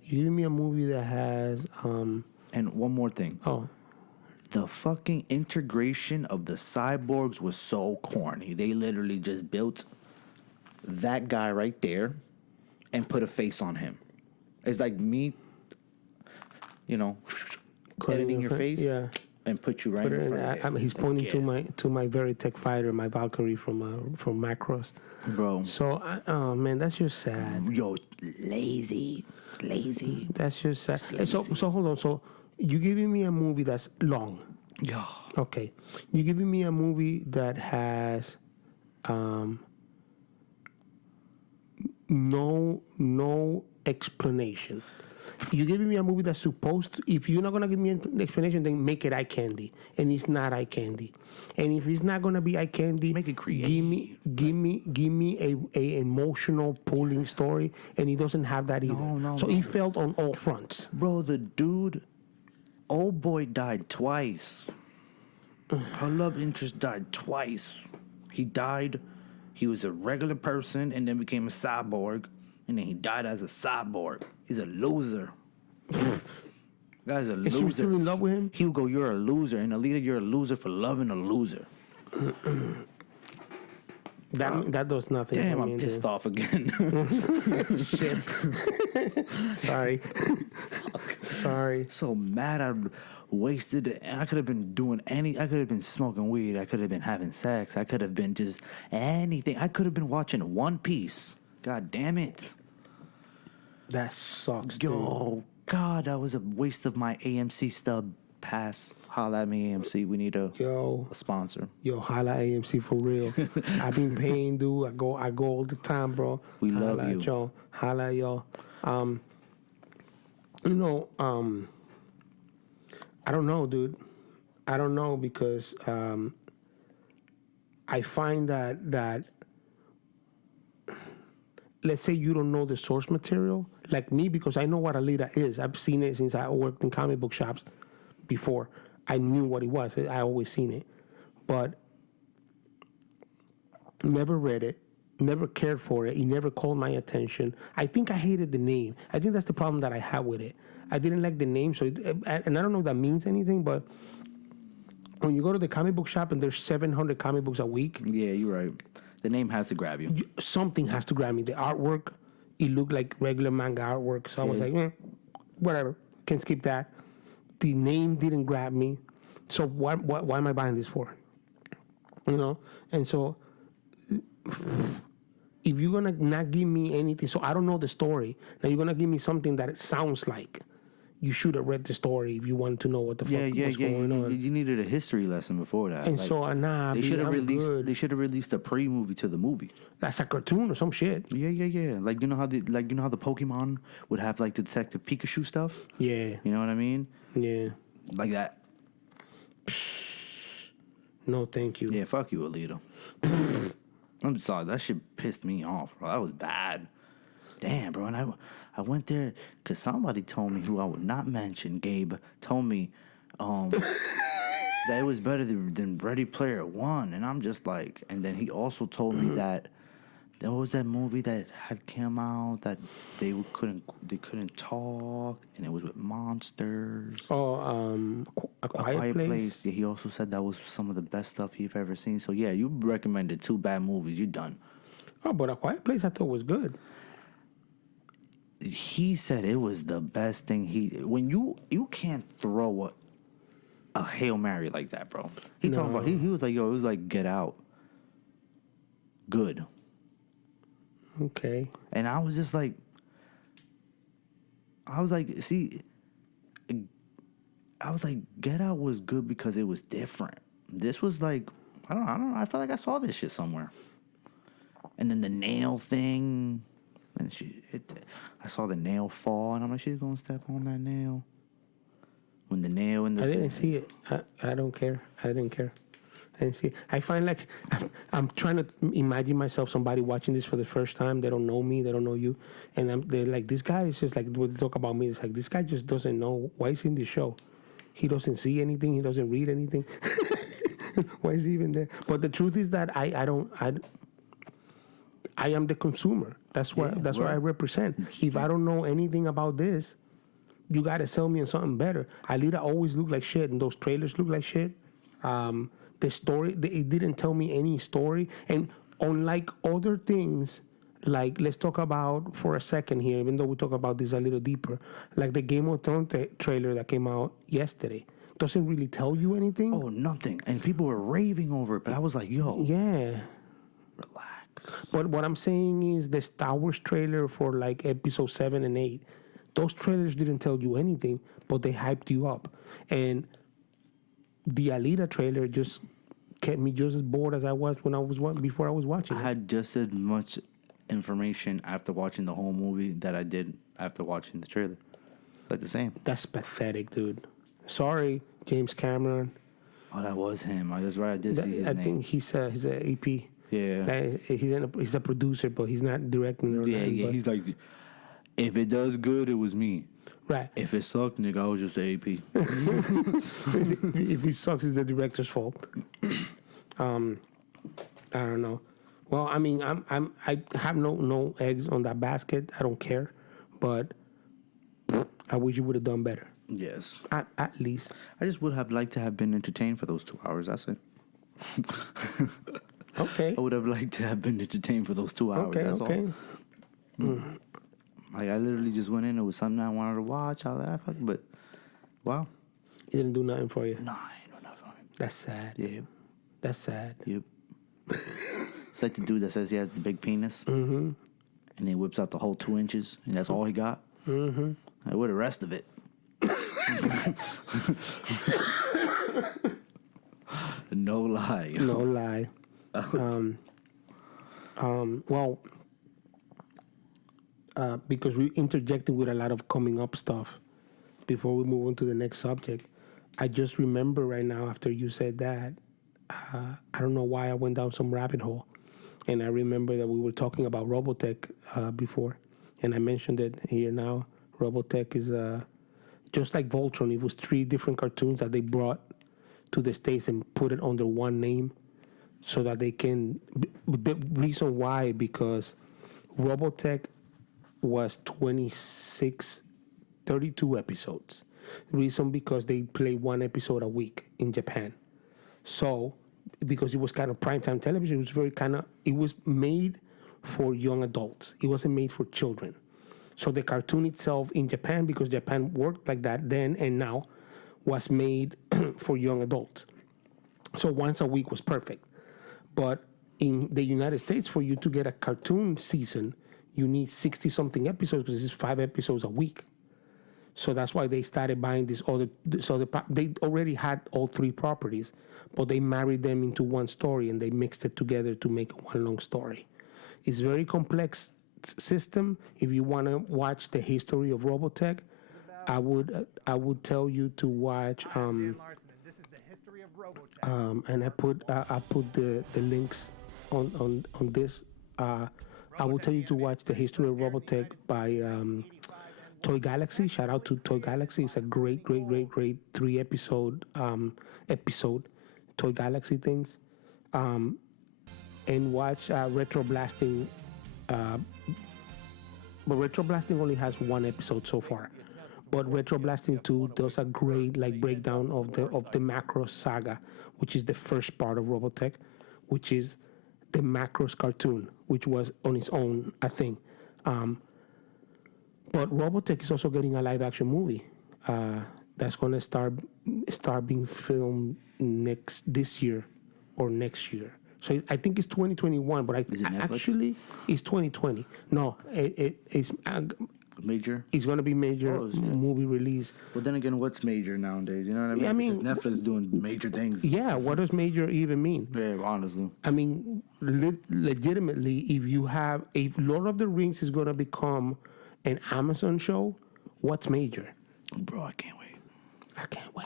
and one more thing. Oh. The fucking integration of the cyborgs was so corny. They literally just built that guy right there and put a face on him. It's like me, editing your face, yeah, and put you right in front of it. He's pointing to my Veritech fighter, my Valkyrie from Macross. Bro. So, oh man, that's just sad. Yo, lazy. That's just sad. So hold on. So you giving me a movie that's long? Yo. Okay. You giving me a movie that has no explanation. You're giving me a movie that's supposed to, if you're not gonna give me an explanation, then make it eye candy, and it's not eye candy. And if it's not gonna be eye candy, make it creative. Give me a emotional pulling story, and he doesn't have that either. No, he failed on all fronts. Bro, the dude, old boy died twice. Her love interest died twice. He died. He was a regular person, and then became a cyborg, and then he died as a cyborg. He's a loser. Guy's a loser. Is she still in love with him? Hugo, you're a loser. And Alita, you're a loser for loving a loser. That does nothing. Damn, I'm pissed off again. Shit. Sorry. So mad I wasted it. I could have been doing I could have been smoking weed. I could have been having sex. I could have been just anything. I could have been watching One Piece. God damn it. That sucks, Yo, dude. God, that was a waste of my AMC stub pass. Holla at me, AMC. We need a sponsor. Yo, holla AMC for real. I've been paying, dude. I go all the time, bro. We love you. Y'all. Holla at y'all. I don't know, dude. I don't know because I find that let's say you don't know the source material, like me, because I know what Alita is. I've seen it since I worked in comic book shops before. I knew what it was. I always seen it. But never read it, never cared for it. It never called my attention. I think I hated the name. I think that's the problem that I had with it. I didn't like the name, and I don't know if that means anything, but when you go to the comic book shop and there's 700 comic books a week. Yeah, you're right. The name has to grab you. Something has to grab me. The artwork, it looked like regular manga artwork. So I was like, whatever, can skip that. The name didn't grab me. So why am I buying this for? And so if you're gonna not give me anything, so I don't know the story. Now you're gonna give me something that it sounds like. You should have read the story if you want to know what the fuck was going on. You needed a history lesson before that. And so, nah, they should have released. good. They should have released a pre-movie to the movie. That's a cartoon or some shit. Yeah. Like you know how the Pokemon would have like the Detective Pikachu stuff. Yeah. You know what I mean? Yeah. Like that. No, thank you. Yeah, fuck you, Alita. I'm sorry, that shit pissed me off, bro. That was bad. Damn, bro. And I went there because somebody told me, who I would not mention, Gabe, told me that it was better than Ready Player One. And I'm just like, and then he also told me that there was that movie that had come out that they couldn't talk, and it was with monsters. Oh, A Quiet Place. Yeah, he also said that was some of the best stuff he've ever seen. So yeah, you recommended 2 bad movies. You're done. Oh, but A Quiet Place I thought was good. He said it was the best thing. When you can't throw a Hail Mary like that, bro. He talking about he was like, yo, it was like Get Out. Good. Okay. And I was just like, Get Out was good because it was different. This was like, I don't know. I felt like I saw this shit somewhere. And then the nail thing, and I saw the nail fall, and I'm like, she's gonna step on that nail. When the nail in the, I didn't see it. I don't care. I didn't care. I didn't see it. I find like I'm trying to imagine myself somebody watching this for the first time. They don't know me. They don't know you, and they're like, this guy is just like, when they talk about me, it's like, this guy just doesn't know why he's in this show. He doesn't see anything. He doesn't read anything. Why is he even there? But the truth is that I am the consumer. That's what I represent. If I don't know anything about this, you gotta sell me on something better. Alita always looked like shit, and those trailers look like shit. The story, it didn't tell me any story. And unlike other things, like, let's talk about for a second here, even though we talk about this a little deeper, like the Game of Thrones trailer that came out yesterday. Doesn't really tell you anything. Oh, nothing. And people were raving over it, but I was like, yo. Yeah. Relax. But what I'm saying is the Star Wars trailer for like episode 7 and 8, those trailers didn't tell you anything, but they hyped you up. And the Alita trailer just kept me just as bored as I was before I was watching it. I had just as much information after watching the whole movie that I did after watching the trailer. Like the same. That's pathetic, dude. Sorry, James Cameron. Oh, that was him. That's right. I did see his name. I think he's an AP. Yeah. He's a producer, but he's not directing or nothing. Yeah. He's like, if it does good, it was me. Right. If it sucked, nigga, I was just the AP. If it sucks, it's the director's fault. I don't know. Well, I mean, I have no eggs on that basket. I don't care, but I wish you would have done better. Yes. At least. I just would have liked to have been entertained for those 2 hours. That's it. Okay. I would have liked to have been entertained for those 2 hours. Okay. That's Okay. all. Like, I literally just went in. It was something I wanted to watch. I was like, fuck, but wow. It didn't do nothing for you. Nah, I ain't know nothing for him. That's sad. Yep. That's sad. Yep. It's like the dude that says he has the big penis. Mm-hmm. And he whips out the whole 2 inches, and that's all he got. Mm-hmm. Like, where the rest of it? No lie. No lie. Well, because we interjected with a lot of coming up stuff before we move on to the next subject. I just remember right now after you said that, I don't know why I went down some rabbit hole. And I remember that we were talking about Robotech before. And I mentioned it here now. Robotech is just like Voltron. It was 3 different cartoons that they brought to the States and put it under one name so that they can... The reason why, because Robotech was 32 episodes. The reason because they play 1 episode a week in Japan. So, because it was kind of primetime television, it was it was made for young adults. It wasn't made for children. So the cartoon itself in Japan, because Japan worked like that then and now, was made for young adults. So once a week was perfect. But in the United States, for you to get a cartoon season, you need 60 something episodes because it's 5 episodes a week. So that's why they started buying this other. So they already had all 3 properties, but they married them into one story and they mixed it together to make one long story. It's a very complex system. If you want to watch the history of Robotech, I would tell you to watch. And I put the links on this. I will tell you to watch the history of Robotech by Toy Galaxy. Shout out to Toy Galaxy. It's a great 3 episode Toy Galaxy things. And watch retroblasting. But retroblasting only has 1 episode so far. But retroblasting 2 does a great breakdown of the Macross saga, which is the first part of Robotech, which is the Macross cartoon, which was on its own a thing. But Robotech is also getting a live action movie that's going to start being filmed this year or next year. So I think it's 2021, but actually it's 2020. No, it's major. It's going to be major movie release. Well, then again, what's major nowadays? You know what I mean? Yeah, I mean, because Netflix is doing major things. Yeah, what does major even mean? Yeah, honestly. I mean, legitimately, if Lord of the Rings is going to become an Amazon show, what's major? Bro, I can't wait. I can't wait.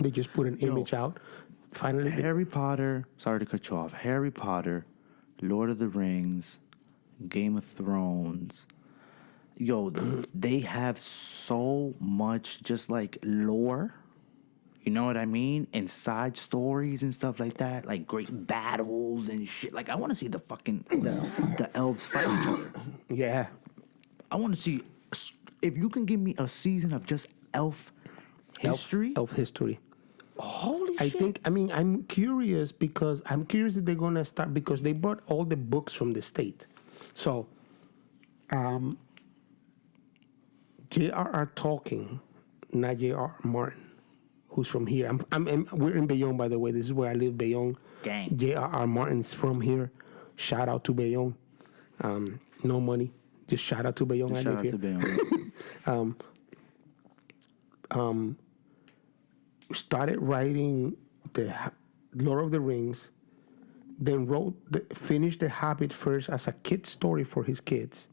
They just put an image out. Finally, Harry Potter. Sorry to cut you off. Harry Potter, Lord of the Rings, Game of Thrones. Yo, they have so much just like lore. You know what I mean? And side stories and stuff like that. Like great battles and shit. Like I want to see the elves fight each other. Yeah. I want to see if you can give me a season of just elf history. Elf history. Holy shit. I'm curious because I'm curious if they're going to start because they brought all the books from the state. So, J.R.R. Tolkien, not J.R.R. Martin, who's from here. We're in Bayonne, by the way. This is where I live, Bayonne. Gang. J.R.R. Martin's from here. Shout out to Bayonne. No money. Just shout out to Bayonne. Shout out to Bayonne. Started writing the Lord of the Rings, then finished The Hobbit first as a kid story for his kids,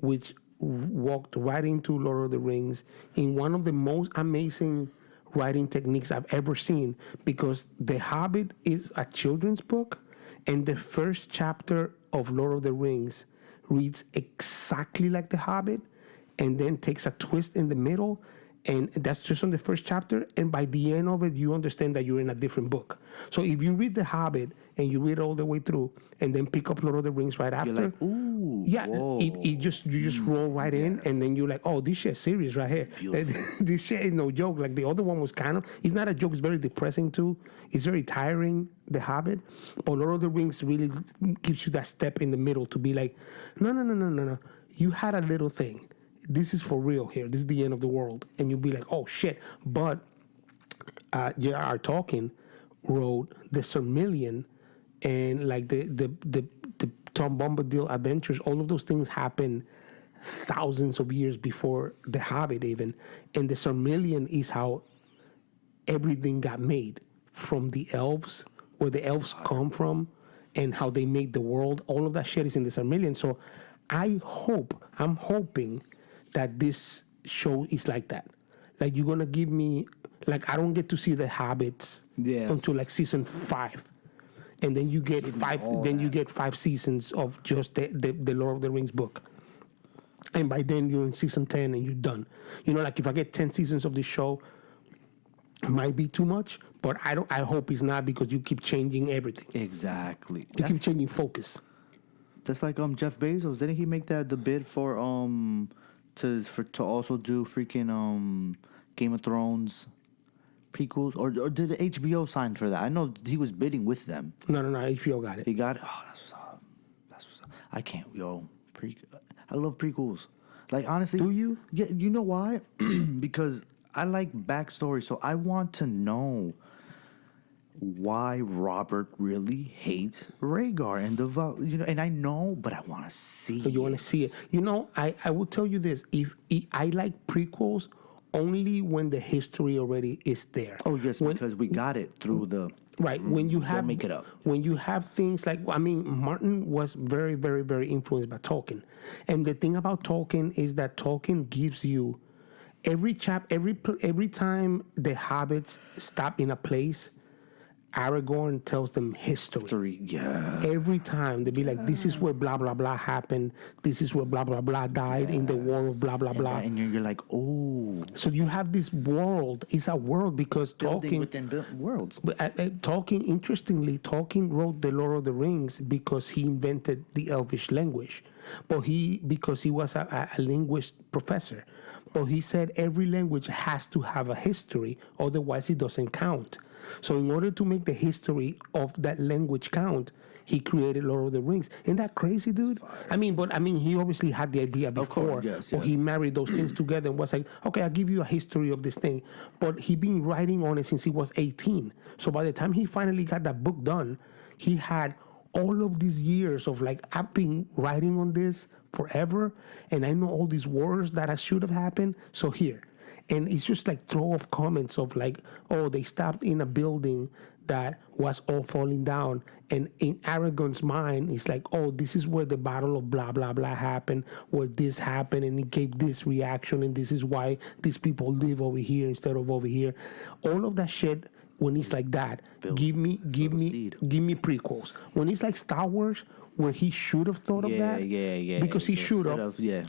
which walked right into Lord of the Rings in one of the most amazing writing techniques I've ever seen, because The Hobbit is a children's book, and the first chapter of Lord of the Rings reads exactly like The Hobbit, and then takes a twist in the middle. And that's just on the first chapter. And by the end of it, you understand that you're in a different book. So if you read The Hobbit and you read all the way through and then pick up Lord of the Rings right after. You're like, ooh. Yeah, whoa. you just roll right in, and then you're like, oh, this shit's serious right here. This shit is no joke. Like the other one was it's not a joke. It's very depressing too. It's very tiring, The Hobbit. But Lord of the Rings really gives you that step in the middle to be like, no. You had a little thing. This is for real here. This is the end of the world. And you'll be like, oh, shit. But J.R.R. Tolkien wrote the Silmarillion and like the Tom Bombadil adventures. All of those things happened thousands of years before The Hobbit even. And the Silmarillion is how everything got made, from the elves, where the elves come from, and how they made the world. All of that shit is in the Silmarillion. So I'm hoping that this show is like that. Like you're gonna give me, like I don't get to see the Hobbits until like season 5, and then you get 5. Then you get 5 seasons of just the Lord of the Rings book, and by then you're in season 10 and you're done. You know, like if I get 10 seasons of this show, it might be too much, but I hope it's not, because you keep changing everything. Exactly. You keep changing focus. That's like Jeff Bezos. Didn't he make the bid for to also do freaking Game of Thrones prequels, or did the HBO sign for that? I know he was bidding with them. No, HBO got it. He got it. Oh, that's what's up. I can't, I love prequels. Like honestly, do you? Yeah, you know why? Because I like backstory, so I want to know why Robert really hates Rhaegar and and I know, but I want to see. So you want to see it? I will tell you this: if I like prequels only when the history already is there. Oh yes, because we got it through the. Right. When you have make it up. When you have things like, Martin was very, very, very influenced by Tolkien, and the thing about Tolkien is that Tolkien gives you every time the hobbits stop in a place, Aragorn tells them history. Yeah. Every time they be like, this is where blah blah blah happened. This is where blah blah blah died in the war of blah blah blah. And you're like, oh. So you have this world. It's a world because Building Tolkien within worlds. But interestingly, Tolkien wrote The Lord of the Rings because he invented the Elvish language. Because he was a linguist professor. But he said every language has to have a history, otherwise it doesn't count. So in order to make the history of that language count, he created Lord of the Rings. Isn't that crazy, dude? He obviously had the idea before. Yes. He married those things together and was like, okay, I'll give you a history of this thing. But he been writing on it since he was 18. So by the time he finally got that book done, he had all of these years of like, I've been writing on this forever, and I know all these wars that I should have happened. So here. And it's just like throw off comments of like, oh, they stopped in a building that was all falling down. And in Aragorn's mind, it's like, oh, this is where the battle of blah, blah, blah happened, where this happened, and it gave this reaction, and this is why these people live over here instead of over here. All of that shit, when it's like that, give me prequels. When it's like Star Wars, where he should have thought of that. Yeah. Because he should have. Yeah.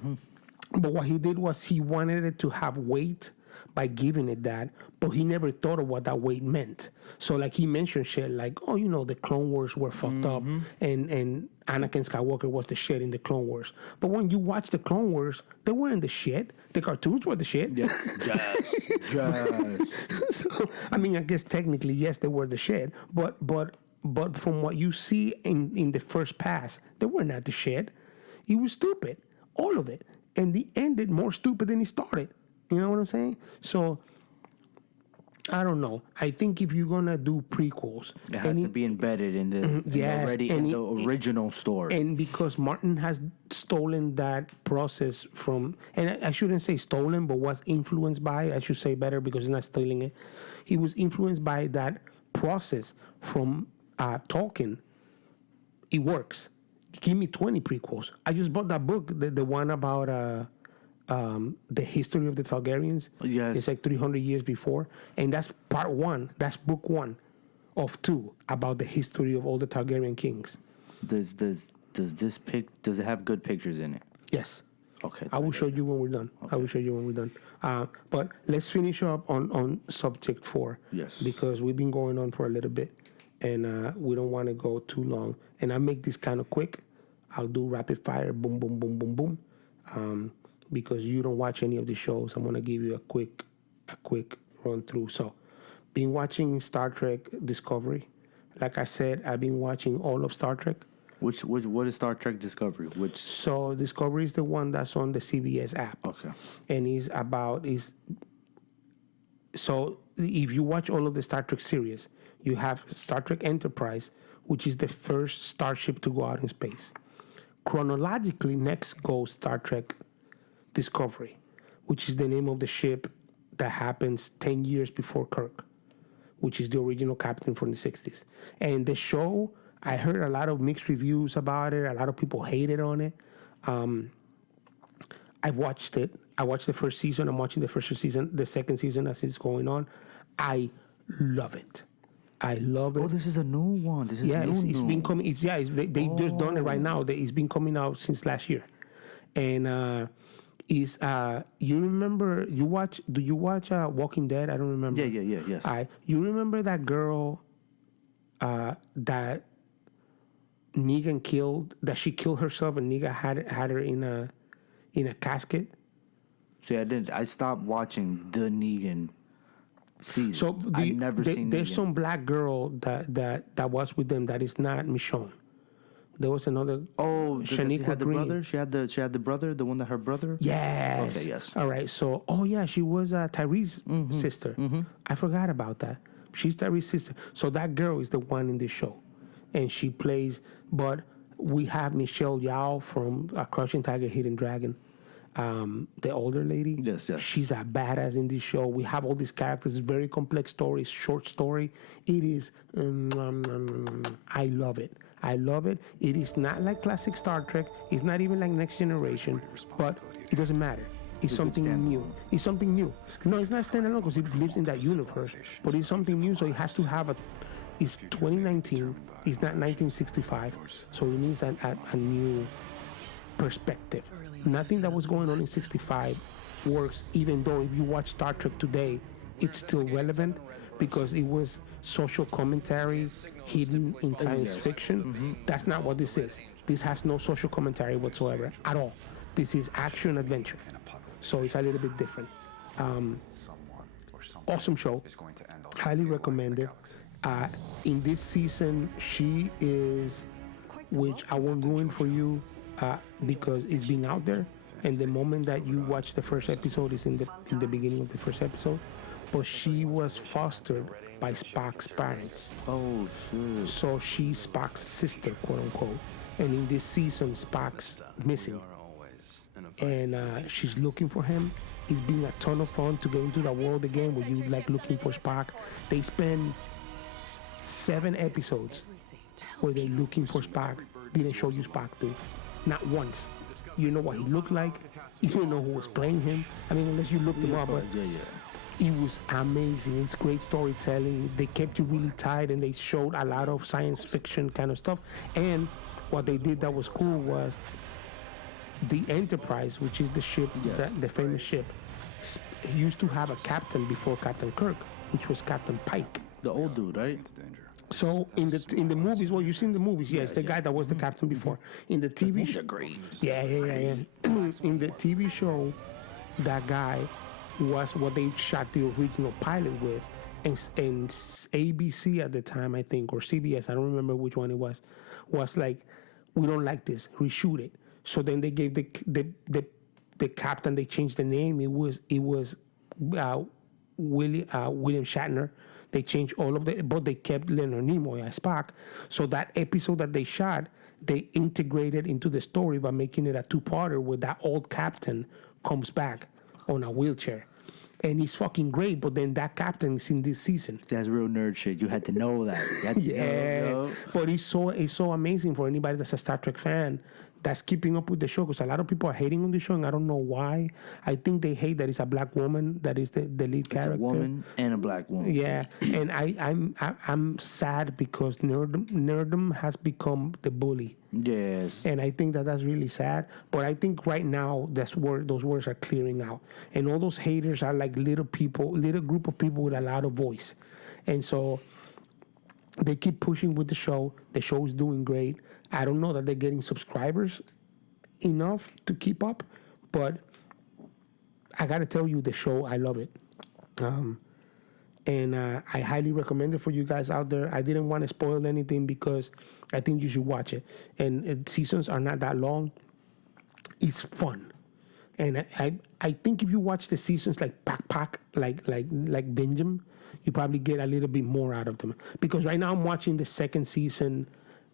But what he did was he wanted it to have weight by giving it that, but he never thought of what that weight meant. So like he mentioned shit like, oh, the Clone Wars were fucked up, and Anakin Skywalker was the shit in the Clone Wars. But when you watch the Clone Wars, they weren't the shit. The cartoons were the shit. Yes. So I guess technically yes, they were the shit. But from what you see in the first pass, they were not the shit. It was stupid, all of it. And they ended more stupid than he started. You know what I'm saying? So, I don't know. I think if you're going to do prequels... It has to be embedded in the original story. And because Martin has stolen that process from... And I shouldn't say stolen, but was influenced by... I should say better because he's not stealing it. He was influenced by that process from Tolkien. It works. Give me 20 prequels. I just bought that book, the one about the history of the Targaryens. Yes. It's like 300 years before. And that's part one. That's book 1 of 2 about the history of all the Targaryen kings. Does it have good pictures in it? Yes. Okay. I will show you when we're done. Okay. I will show you when we're done. But let's finish up on subject 4. Yes. Because we've been going on for a little bit. And we don't want to go too long. And I make this kind of quick. I'll do rapid fire, boom, boom, boom, boom, boom. Because you don't watch any of the shows, I'm gonna give you a quick run through. So, been watching Star Trek Discovery. Like I said, I've been watching all of Star Trek. What is Star Trek Discovery? So Discovery is the one that's on the CBS app. Okay. And so if you watch all of the Star Trek series, you have Star Trek Enterprise, which is the first starship to go out in space. Chronologically, next goes Star Trek Discovery, which is the name of the ship that happens 10 years before Kirk, which is the original captain from the 60s. And the show, I heard a lot of mixed reviews about it. A lot of people hated on it. I've watched it. I watched the first season. I'm watching the second season as it's going on. I love it. I love it. Oh, this is a new one. It's been coming. They just done it right now. It's been coming out since last year, and you remember do you watch Walking Dead? I don't remember. Yes. You remember that girl that Negan killed? That she killed herself and Negan had her in a casket. See, I didn't. I stopped watching the Negan season. So I've never seen. There's Negan. some black girl that was with them that is not Michonne. There was another. Oh, Shaniqua had the Green. brother. She had the brother, the one that her brother. Yes. Okay. Yes. All right. So, she was Tyree's sister. I forgot about that. She's Terry's sister. So that girl is the one in the show, and she plays. But we have Michelle Yeoh from Crouching Tiger, Hidden Dragon. The older lady. Yes. She's a badass in this show. We have all these characters, very complex story, short story. It is, I love it. I love it. It is not like classic Star Trek. It's not even like Next Generation, but it doesn't matter. It's something new. It's something new. No, it's not standalone because it lives in that universe, but it's something new, so it has to have it's 2019. It's not 1965, so it needs a new perspective. Nothing that was going on in 65 works, even though if you watch Star Trek today, it's still relevant because it was social commentary hidden in science fiction. That's not what this is. This has no social commentary whatsoever at all. This is action adventure. So it's a little bit different. Awesome show. Highly recommended. In this season, she is, which I won't ruin for you, because it's being out there, and the moment that you watch the first episode is in the beginning of the first episode. But she was fostered by Spock's parents. Oh, shit. So she's Spock's sister, quote unquote. And in this season, Spock's missing, and she's looking for him. It's been a ton of fun to get into the world again, where you like looking for Spock. They spend 7 episodes where they're looking for Spock. Didn't show you Spock, dude. Not once. You know what he looked like. You don't know who was playing him. I mean, unless you looked him up. But it was amazing. It's great storytelling. They kept you really tight, and they showed a lot of science fiction kind of stuff. And what they did that was cool was the Enterprise, which is the ship, the famous ship, used to have a captain before Captain Kirk, which was Captain Pike. The old dude, right? So in the movies, well, you've seen the movies, yes, the guy that was the captain before. In the TV show, yeah. In the TV show, that guy was what they shot the original pilot with, and ABC at the time, I think, or CBS, I don't remember which one it was like, we don't like this, reshoot it. So then they gave the captain, they changed the name. It was William Shatner. They changed all of but they kept Leonard Nimoy as Spock. So that episode that they shot, they integrated into the story by making it a 2-parter where that old captain comes back on a wheelchair. And he's fucking great, but then that captain is in this season. That's real nerd shit. You had to know that. But it's so amazing for anybody that's a Star Trek fan that's keeping up with the show, because a lot of people are hating on the show, and I don't know why. I think they hate that it's a black woman that is the lead character. It's a woman and a black woman. Yeah, and I'm sad because Nerdom has become the bully. Yes. And I think that's really sad. But I think right now those words are clearing out, and all those haters are like little group of people with a lot of voice, and so they keep pushing with the show. The show is doing great. I don't know that they're getting subscribers enough to keep up, but I got to tell you, the show, I love it. And I highly recommend it for you guys out there. I didn't want to spoil anything because I think you should watch it. And seasons are not that long. It's fun. And I think if you watch the seasons like like binge them, you probably get a little bit more out of them. Because right now I'm watching the second season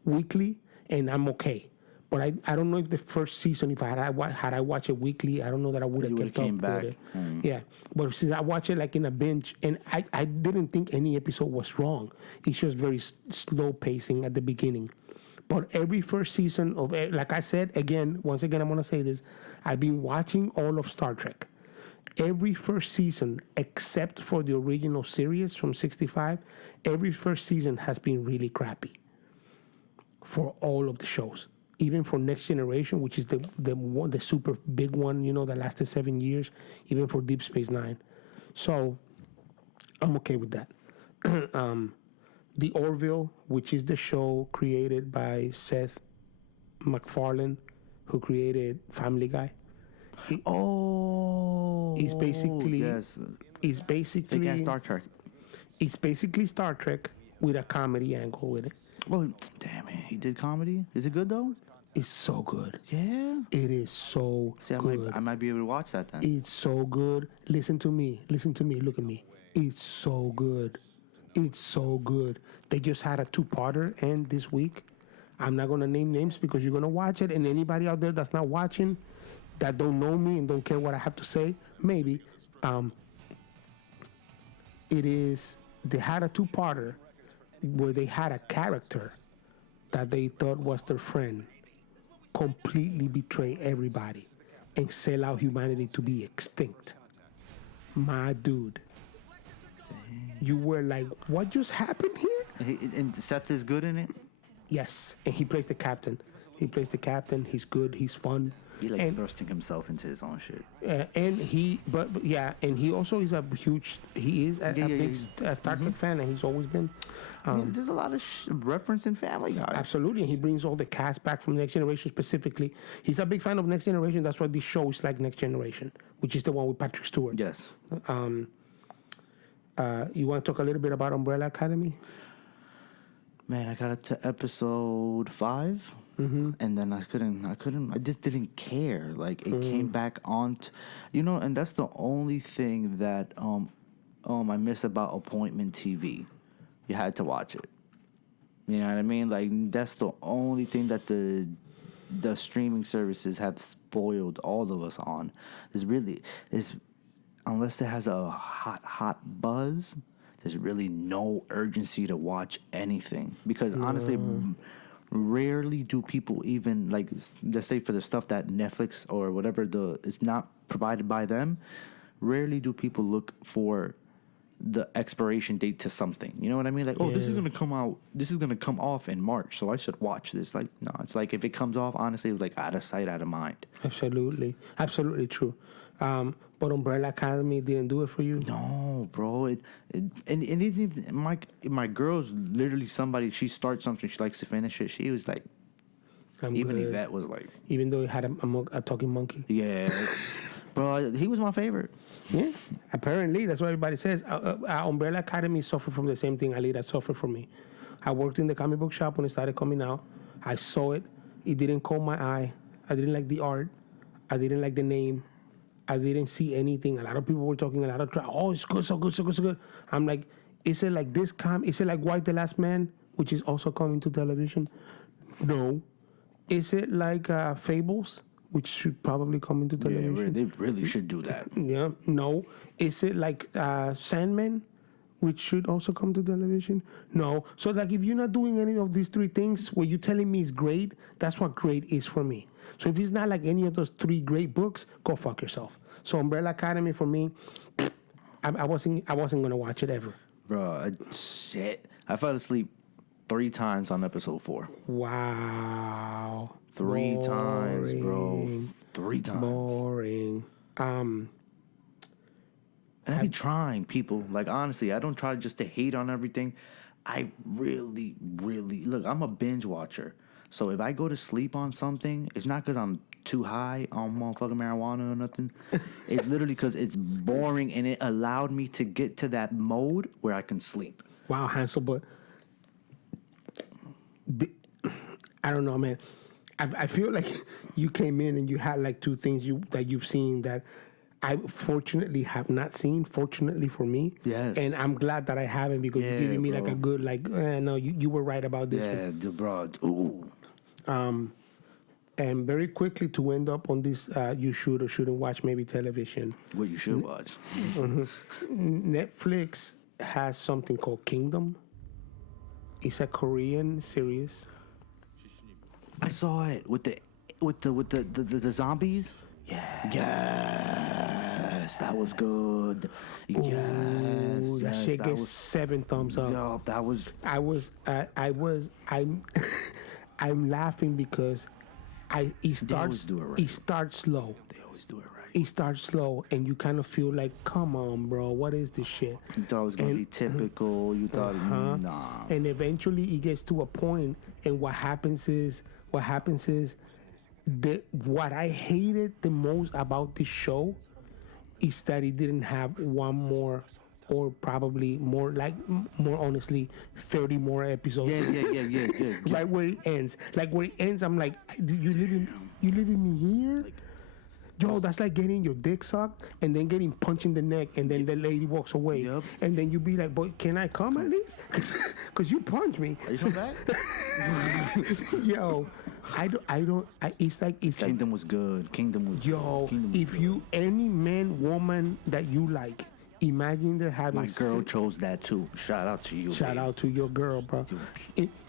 weekly, and I'm okay. But I don't know if the first season, if I had I watched it weekly, I don't know that I would have kept up with it. Yeah, but since I watch it like in a binge, and I didn't think any episode was wrong. It's just very slow pacing at the beginning. But every first season of, like I said, once again, I'm going to say this. I've been watching all of Star Trek. Every first season, except for the original series from 65, every first season has been really crappy for all of the shows. Even for Next Generation, which is the super big one, that lasted 7 years, even for Deep Space Nine. So I'm okay with that. The Orville, which is the show created by Seth MacFarlane, who created Family Guy. It's basically yes. It's basically Star Trek. It's basically Star Trek with a comedy angle with it. Well, damn it, he did comedy. Is it good though? It's so good. Yeah. It is so good. I might be able to watch that then. It's so good. Listen to me. Look at me. It's so good. It's so good. They just had a 2-parter end this week. I'm not gonna name names because you're gonna watch it, and anybody out there that's not watching, that don't know me and don't care what I have to say, maybe. It is. They had a 2-parter where they had a character that they thought was their friend completely betray everybody and sell out humanity to be extinct. My dude, you were like, what just happened here? And Seth is good in it. Yes, and he plays the captain. He's good. He's fun. He and, thrusting himself into his own shit. And he, but yeah, and he also is a huge. He is a big Star Trek fan, and he's always been. There's a lot of reference in Family Guy. Absolutely, and he brings all the cast back from Next Generation specifically. He's a big fan of Next Generation. That's why this show is like Next Generation, which is the one with Patrick Stewart. Yes. You want to talk a little bit about Umbrella Academy? Man, I got to episode 5, and then I just didn't care. Like, it came back on, and that's the only thing that I miss about appointment TV. You had to watch it. You know what I mean? Like, that's the only thing that the streaming services have spoiled all of us on. Unless it has a hot buzz, there's really no urgency to watch anything. Because honestly, rarely do people even, like, let's say for the stuff that Netflix or whatever is not provided by them, rarely do people look for the expiration date to something. You know what I mean? Like, this is going to come out, this is going to come off in March, so I should watch this. Like, no, it's like if it comes off, honestly, it's like out of sight, out of mind. Absolutely. Absolutely true. But Umbrella Academy didn't do it for you? No, bro. It isn't my girl's literally somebody, she starts something, she likes to finish it. She was like, even Yvette was like. Even though it had a talking monkey? Yeah. Bro, he was my favorite. Yeah, apparently that's what everybody says. Umbrella Academy suffered from the same thing Alita suffered from me. I worked in the comic book shop when it started coming out. I saw it. It didn't catch my eye. I didn't like the art. I didn't like the name. I didn't see anything. A lot of people were talking a lot of it's good, so good, so good, so good. I'm like, is it like this? Is it like White the Last Man, which is also coming to television? No. Is it like Fables, which should probably come into television? Yeah, they really should do that. Yeah, no. Is it like Sandman, which should also come to television? No. So, like, if you're not doing any of these 3 things, what you're telling me is great, that's what great is for me. So if it's not like any of those 3 great books, go fuck yourself. So Umbrella Academy for me, I wasn't gonna watch it ever. Bro, shit. I fell asleep 3 times on episode 4. Wow. 3 times, bro. 3 times. Boring. And I be trying, people. Like, honestly, I don't try just to hate on everything. I really, really... Look, I'm a binge watcher. So if I go to sleep on something, it's not because I'm too high on motherfucking marijuana or nothing. It's literally because it's boring and it allowed me to get to that mode where I can sleep. Wow, Hansel, but... I don't know, man. I feel like you came in and you had like 2 things that you've seen that I fortunately have not seen, fortunately for me. Yes. And I'm glad that I haven't because you're giving me like a good, like, no, you were right about this. Yeah, bro. Ooh. And very quickly to end up on this, you should or shouldn't watch maybe television. What you should watch. Netflix has something called Kingdom. It's a Korean series. I saw it with the zombies. Yeah. Yes, that was good. Ooh, that shit gets 7 thumbs up. Yo, that was. I'm laughing because he starts do it right. He starts slow. They always do it right. He starts slow, and you kind of feel like, come on, bro, what is this shit? You thought it was gonna be typical. You thought, nah. And eventually, it gets to a point, and what happens is what I hated the most about this show is that it didn't have one more, or probably more honestly, 30 more episodes. Yeah. Right where it ends. Like where it ends, I'm like, you leaving me here? Yo, that's like getting your dick sucked and then getting punched in the neck, and then the lady walks away, Yep. and then you be like, "Boy, can I come at least?" Because you punched me. Are you coming back? Yo, it's like Kingdom was good. Kingdom was if good. you any man, woman that you like, imagine they're having My girl chose that too. Shout out to you. Shout out to your girl, bro.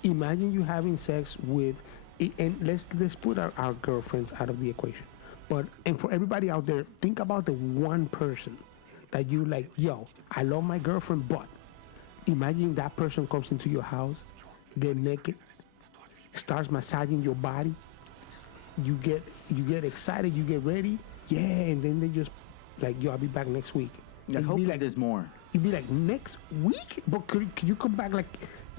Imagine you having sex with, and let's put our girlfriends out of the equation. But and for everybody out there, think about the one person that you like. Yo, I love my girlfriend, but imagine that person comes into your house, get naked, starts massaging your body. You get excited, you get ready, yeah, and then they just like, yo, I'll be back next week. Yeah, And hopefully there's more. You'd be like, next week? But could you come back like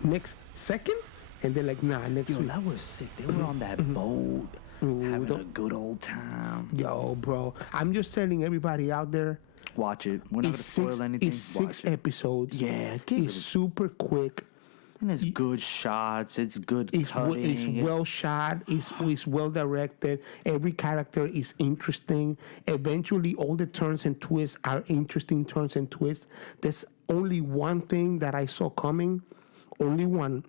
next second? And they're like, nah, next Yo, week. that was sick. They were on that boat, having a good old time. Yo, bro, I'm just telling everybody out there. Watch it. We're not gonna spoil anything. It's 6 Watch it. episodes. Yeah, it's super quick. And it's good shots. It's good cutting. It's well shot. It's well directed. Every character is interesting. Eventually, all the turns and twists are interesting turns and twists. There's only one thing that I saw coming. Only one.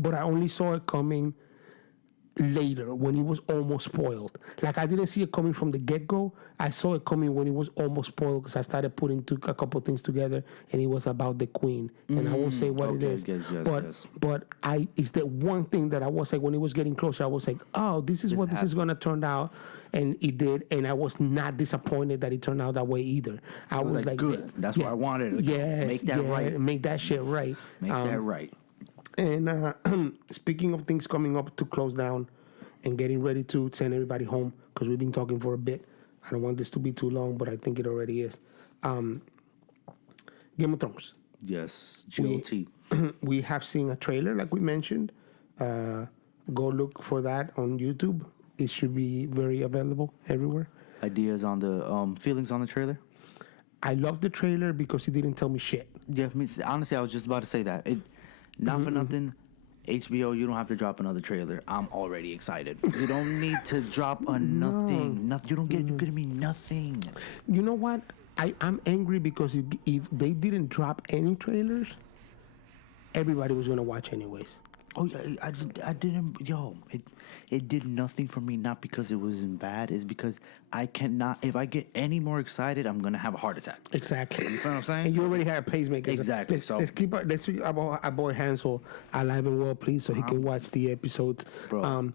But I only saw it coming later when it was almost spoiled. Like, I didn't see it coming from the get-go. I saw it coming when it was almost spoiled because I started putting a couple things together, and it was about the queen. And I won't say what it is. But it's the one thing that I was like, when it was getting closer, I was like, oh, this is what this is going to turn out. And it did, and I was not disappointed that it turned out that way either. I was like good. That's what I wanted. Yes, Make that right. Make that shit right. Make that right. And speaking of things coming up to close down and getting ready to send everybody home, because we've been talking for a bit. I don't want this to be too long, but I think it already is. Game of Thrones. Yes, GOT. We have seen a trailer, like we mentioned. Go look for that on YouTube. It should be very available everywhere. Ideas on the feelings on the trailer? I love the trailer because it didn't tell me shit. Yeah, honestly, I was just about to say that. Not for nothing, HBO, you don't have to drop another trailer. I'm already excited. You don't need to drop nothing. You don't get. You're gonna be nothing. You know what? I'm angry because if they didn't drop any trailers, everybody was gonna watch anyways. Oh yeah, I didn't. Yo, it did nothing for me. Not because it wasn't bad. It's because I cannot. If I get any more excited, I'm gonna have a heart attack. Exactly. You know what I'm saying? And you already have a pacemaker. Exactly. Let's keep our boy Hansel alive and well, please, so he can watch the episodes. Bro.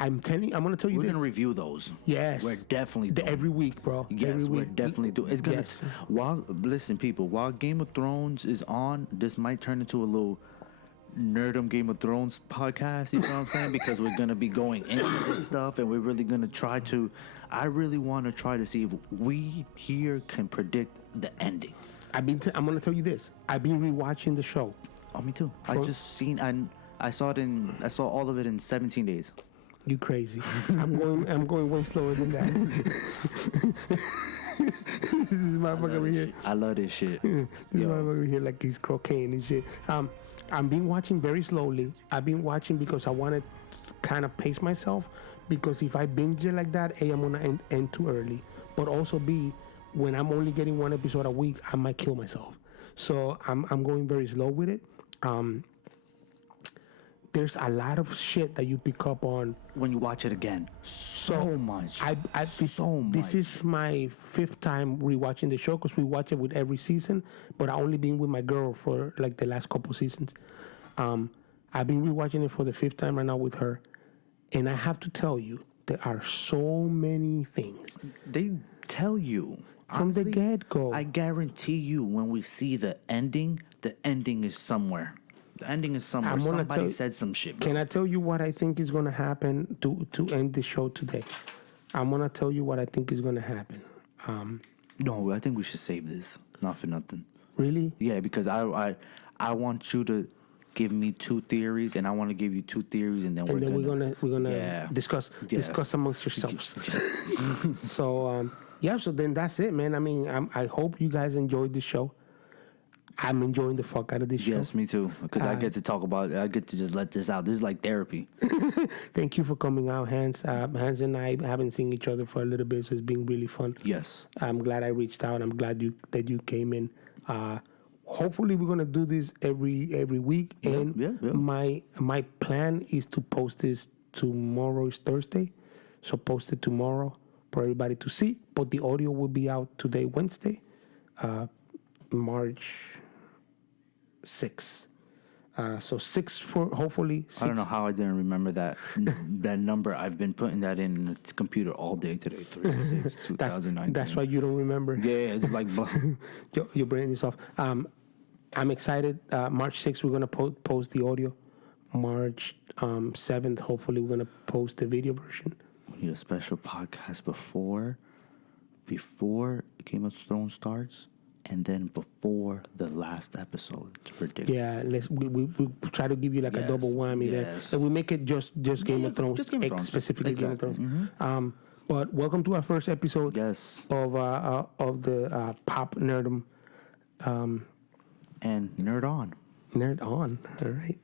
I'm gonna tell you We're this. gonna review those. Yes, we're definitely doing every week, bro. Yes, every we're week. definitely doing. It's gonna. Yes. Listen, people. While Game of Thrones is on, this might turn into a little Nerdom Game of Thrones podcast. You know what I'm saying? Because we're gonna be going into this stuff, and we're really gonna try to. I really want to try to see if we here can predict the ending. I'm gonna tell you this. I've been rewatching the show. Oh, me too. I just seen. I saw it in. I saw all of it in 17 days. You crazy? I'm going way slower than that. This is motherfucker over here. I love this shit. This motherfucker over here like he's cocaine and shit. I've been watching very slowly. I've been watching because I want to kind of pace myself. Because if I binge it like that, A, I'm gonna end too early. But also B, when I'm only getting one episode a week, I might kill myself. So I'm going very slow with it. There's a lot of shit that you pick up on when you watch it again. So much. So much. This is my 5th time rewatching the show because we watch it with every season. But I only been with my girl for like the last couple seasons. I've been rewatching it for the 5th time right now with her, and I have to tell you, there are so many things. They tell you from honestly, the get-go. I guarantee you, when we see the ending is somewhere. The ending is somewhere. Somebody said some shit, bro. Can I tell you what I think is going to happen to end the show today? I'm going to tell you what I think is going to happen. No, I think we should save this. Not for nothing. Really? Yeah, because I want you to give me 2 theories, and I want to give you 2 theories, and then we're gonna discuss amongst yourselves. So so then that's it, man. I mean, I hope you guys enjoyed the show. I'm enjoying the fuck out of this show. Yes, me too. Because I get to talk about it. I get to just let this out. This is like therapy. Thank you for coming out, Hanz. Hanz and I haven't seen each other for a little bit, so it's been really fun. Yes. I'm glad I reached out. I'm glad that you came in. Hopefully, we're gonna do this every week. And my plan is to post this tomorrow. Is Thursday, so post it tomorrow for everybody to see. But the audio will be out today, Wednesday, March 6th. So 6 for hopefully. 6. I don't know how I didn't remember that that number. I've been putting that in the computer all day today. 3/6, 2019. That's why you don't remember. Yeah, it's like your brain is off. I'm excited. March 6th, we're gonna post the audio. March 7th, hopefully, we're gonna post the video version. We need a special podcast before Game of Thrones starts. And then before the last episode to predict. Yeah, we try to give you like a double whammy there, and we make it just Game of Thrones, specifically Game of Thrones. Mm-hmm. But welcome to our first episode. Yes. Of the Pop Nerdom. And Nerd On. Nerd On. All right.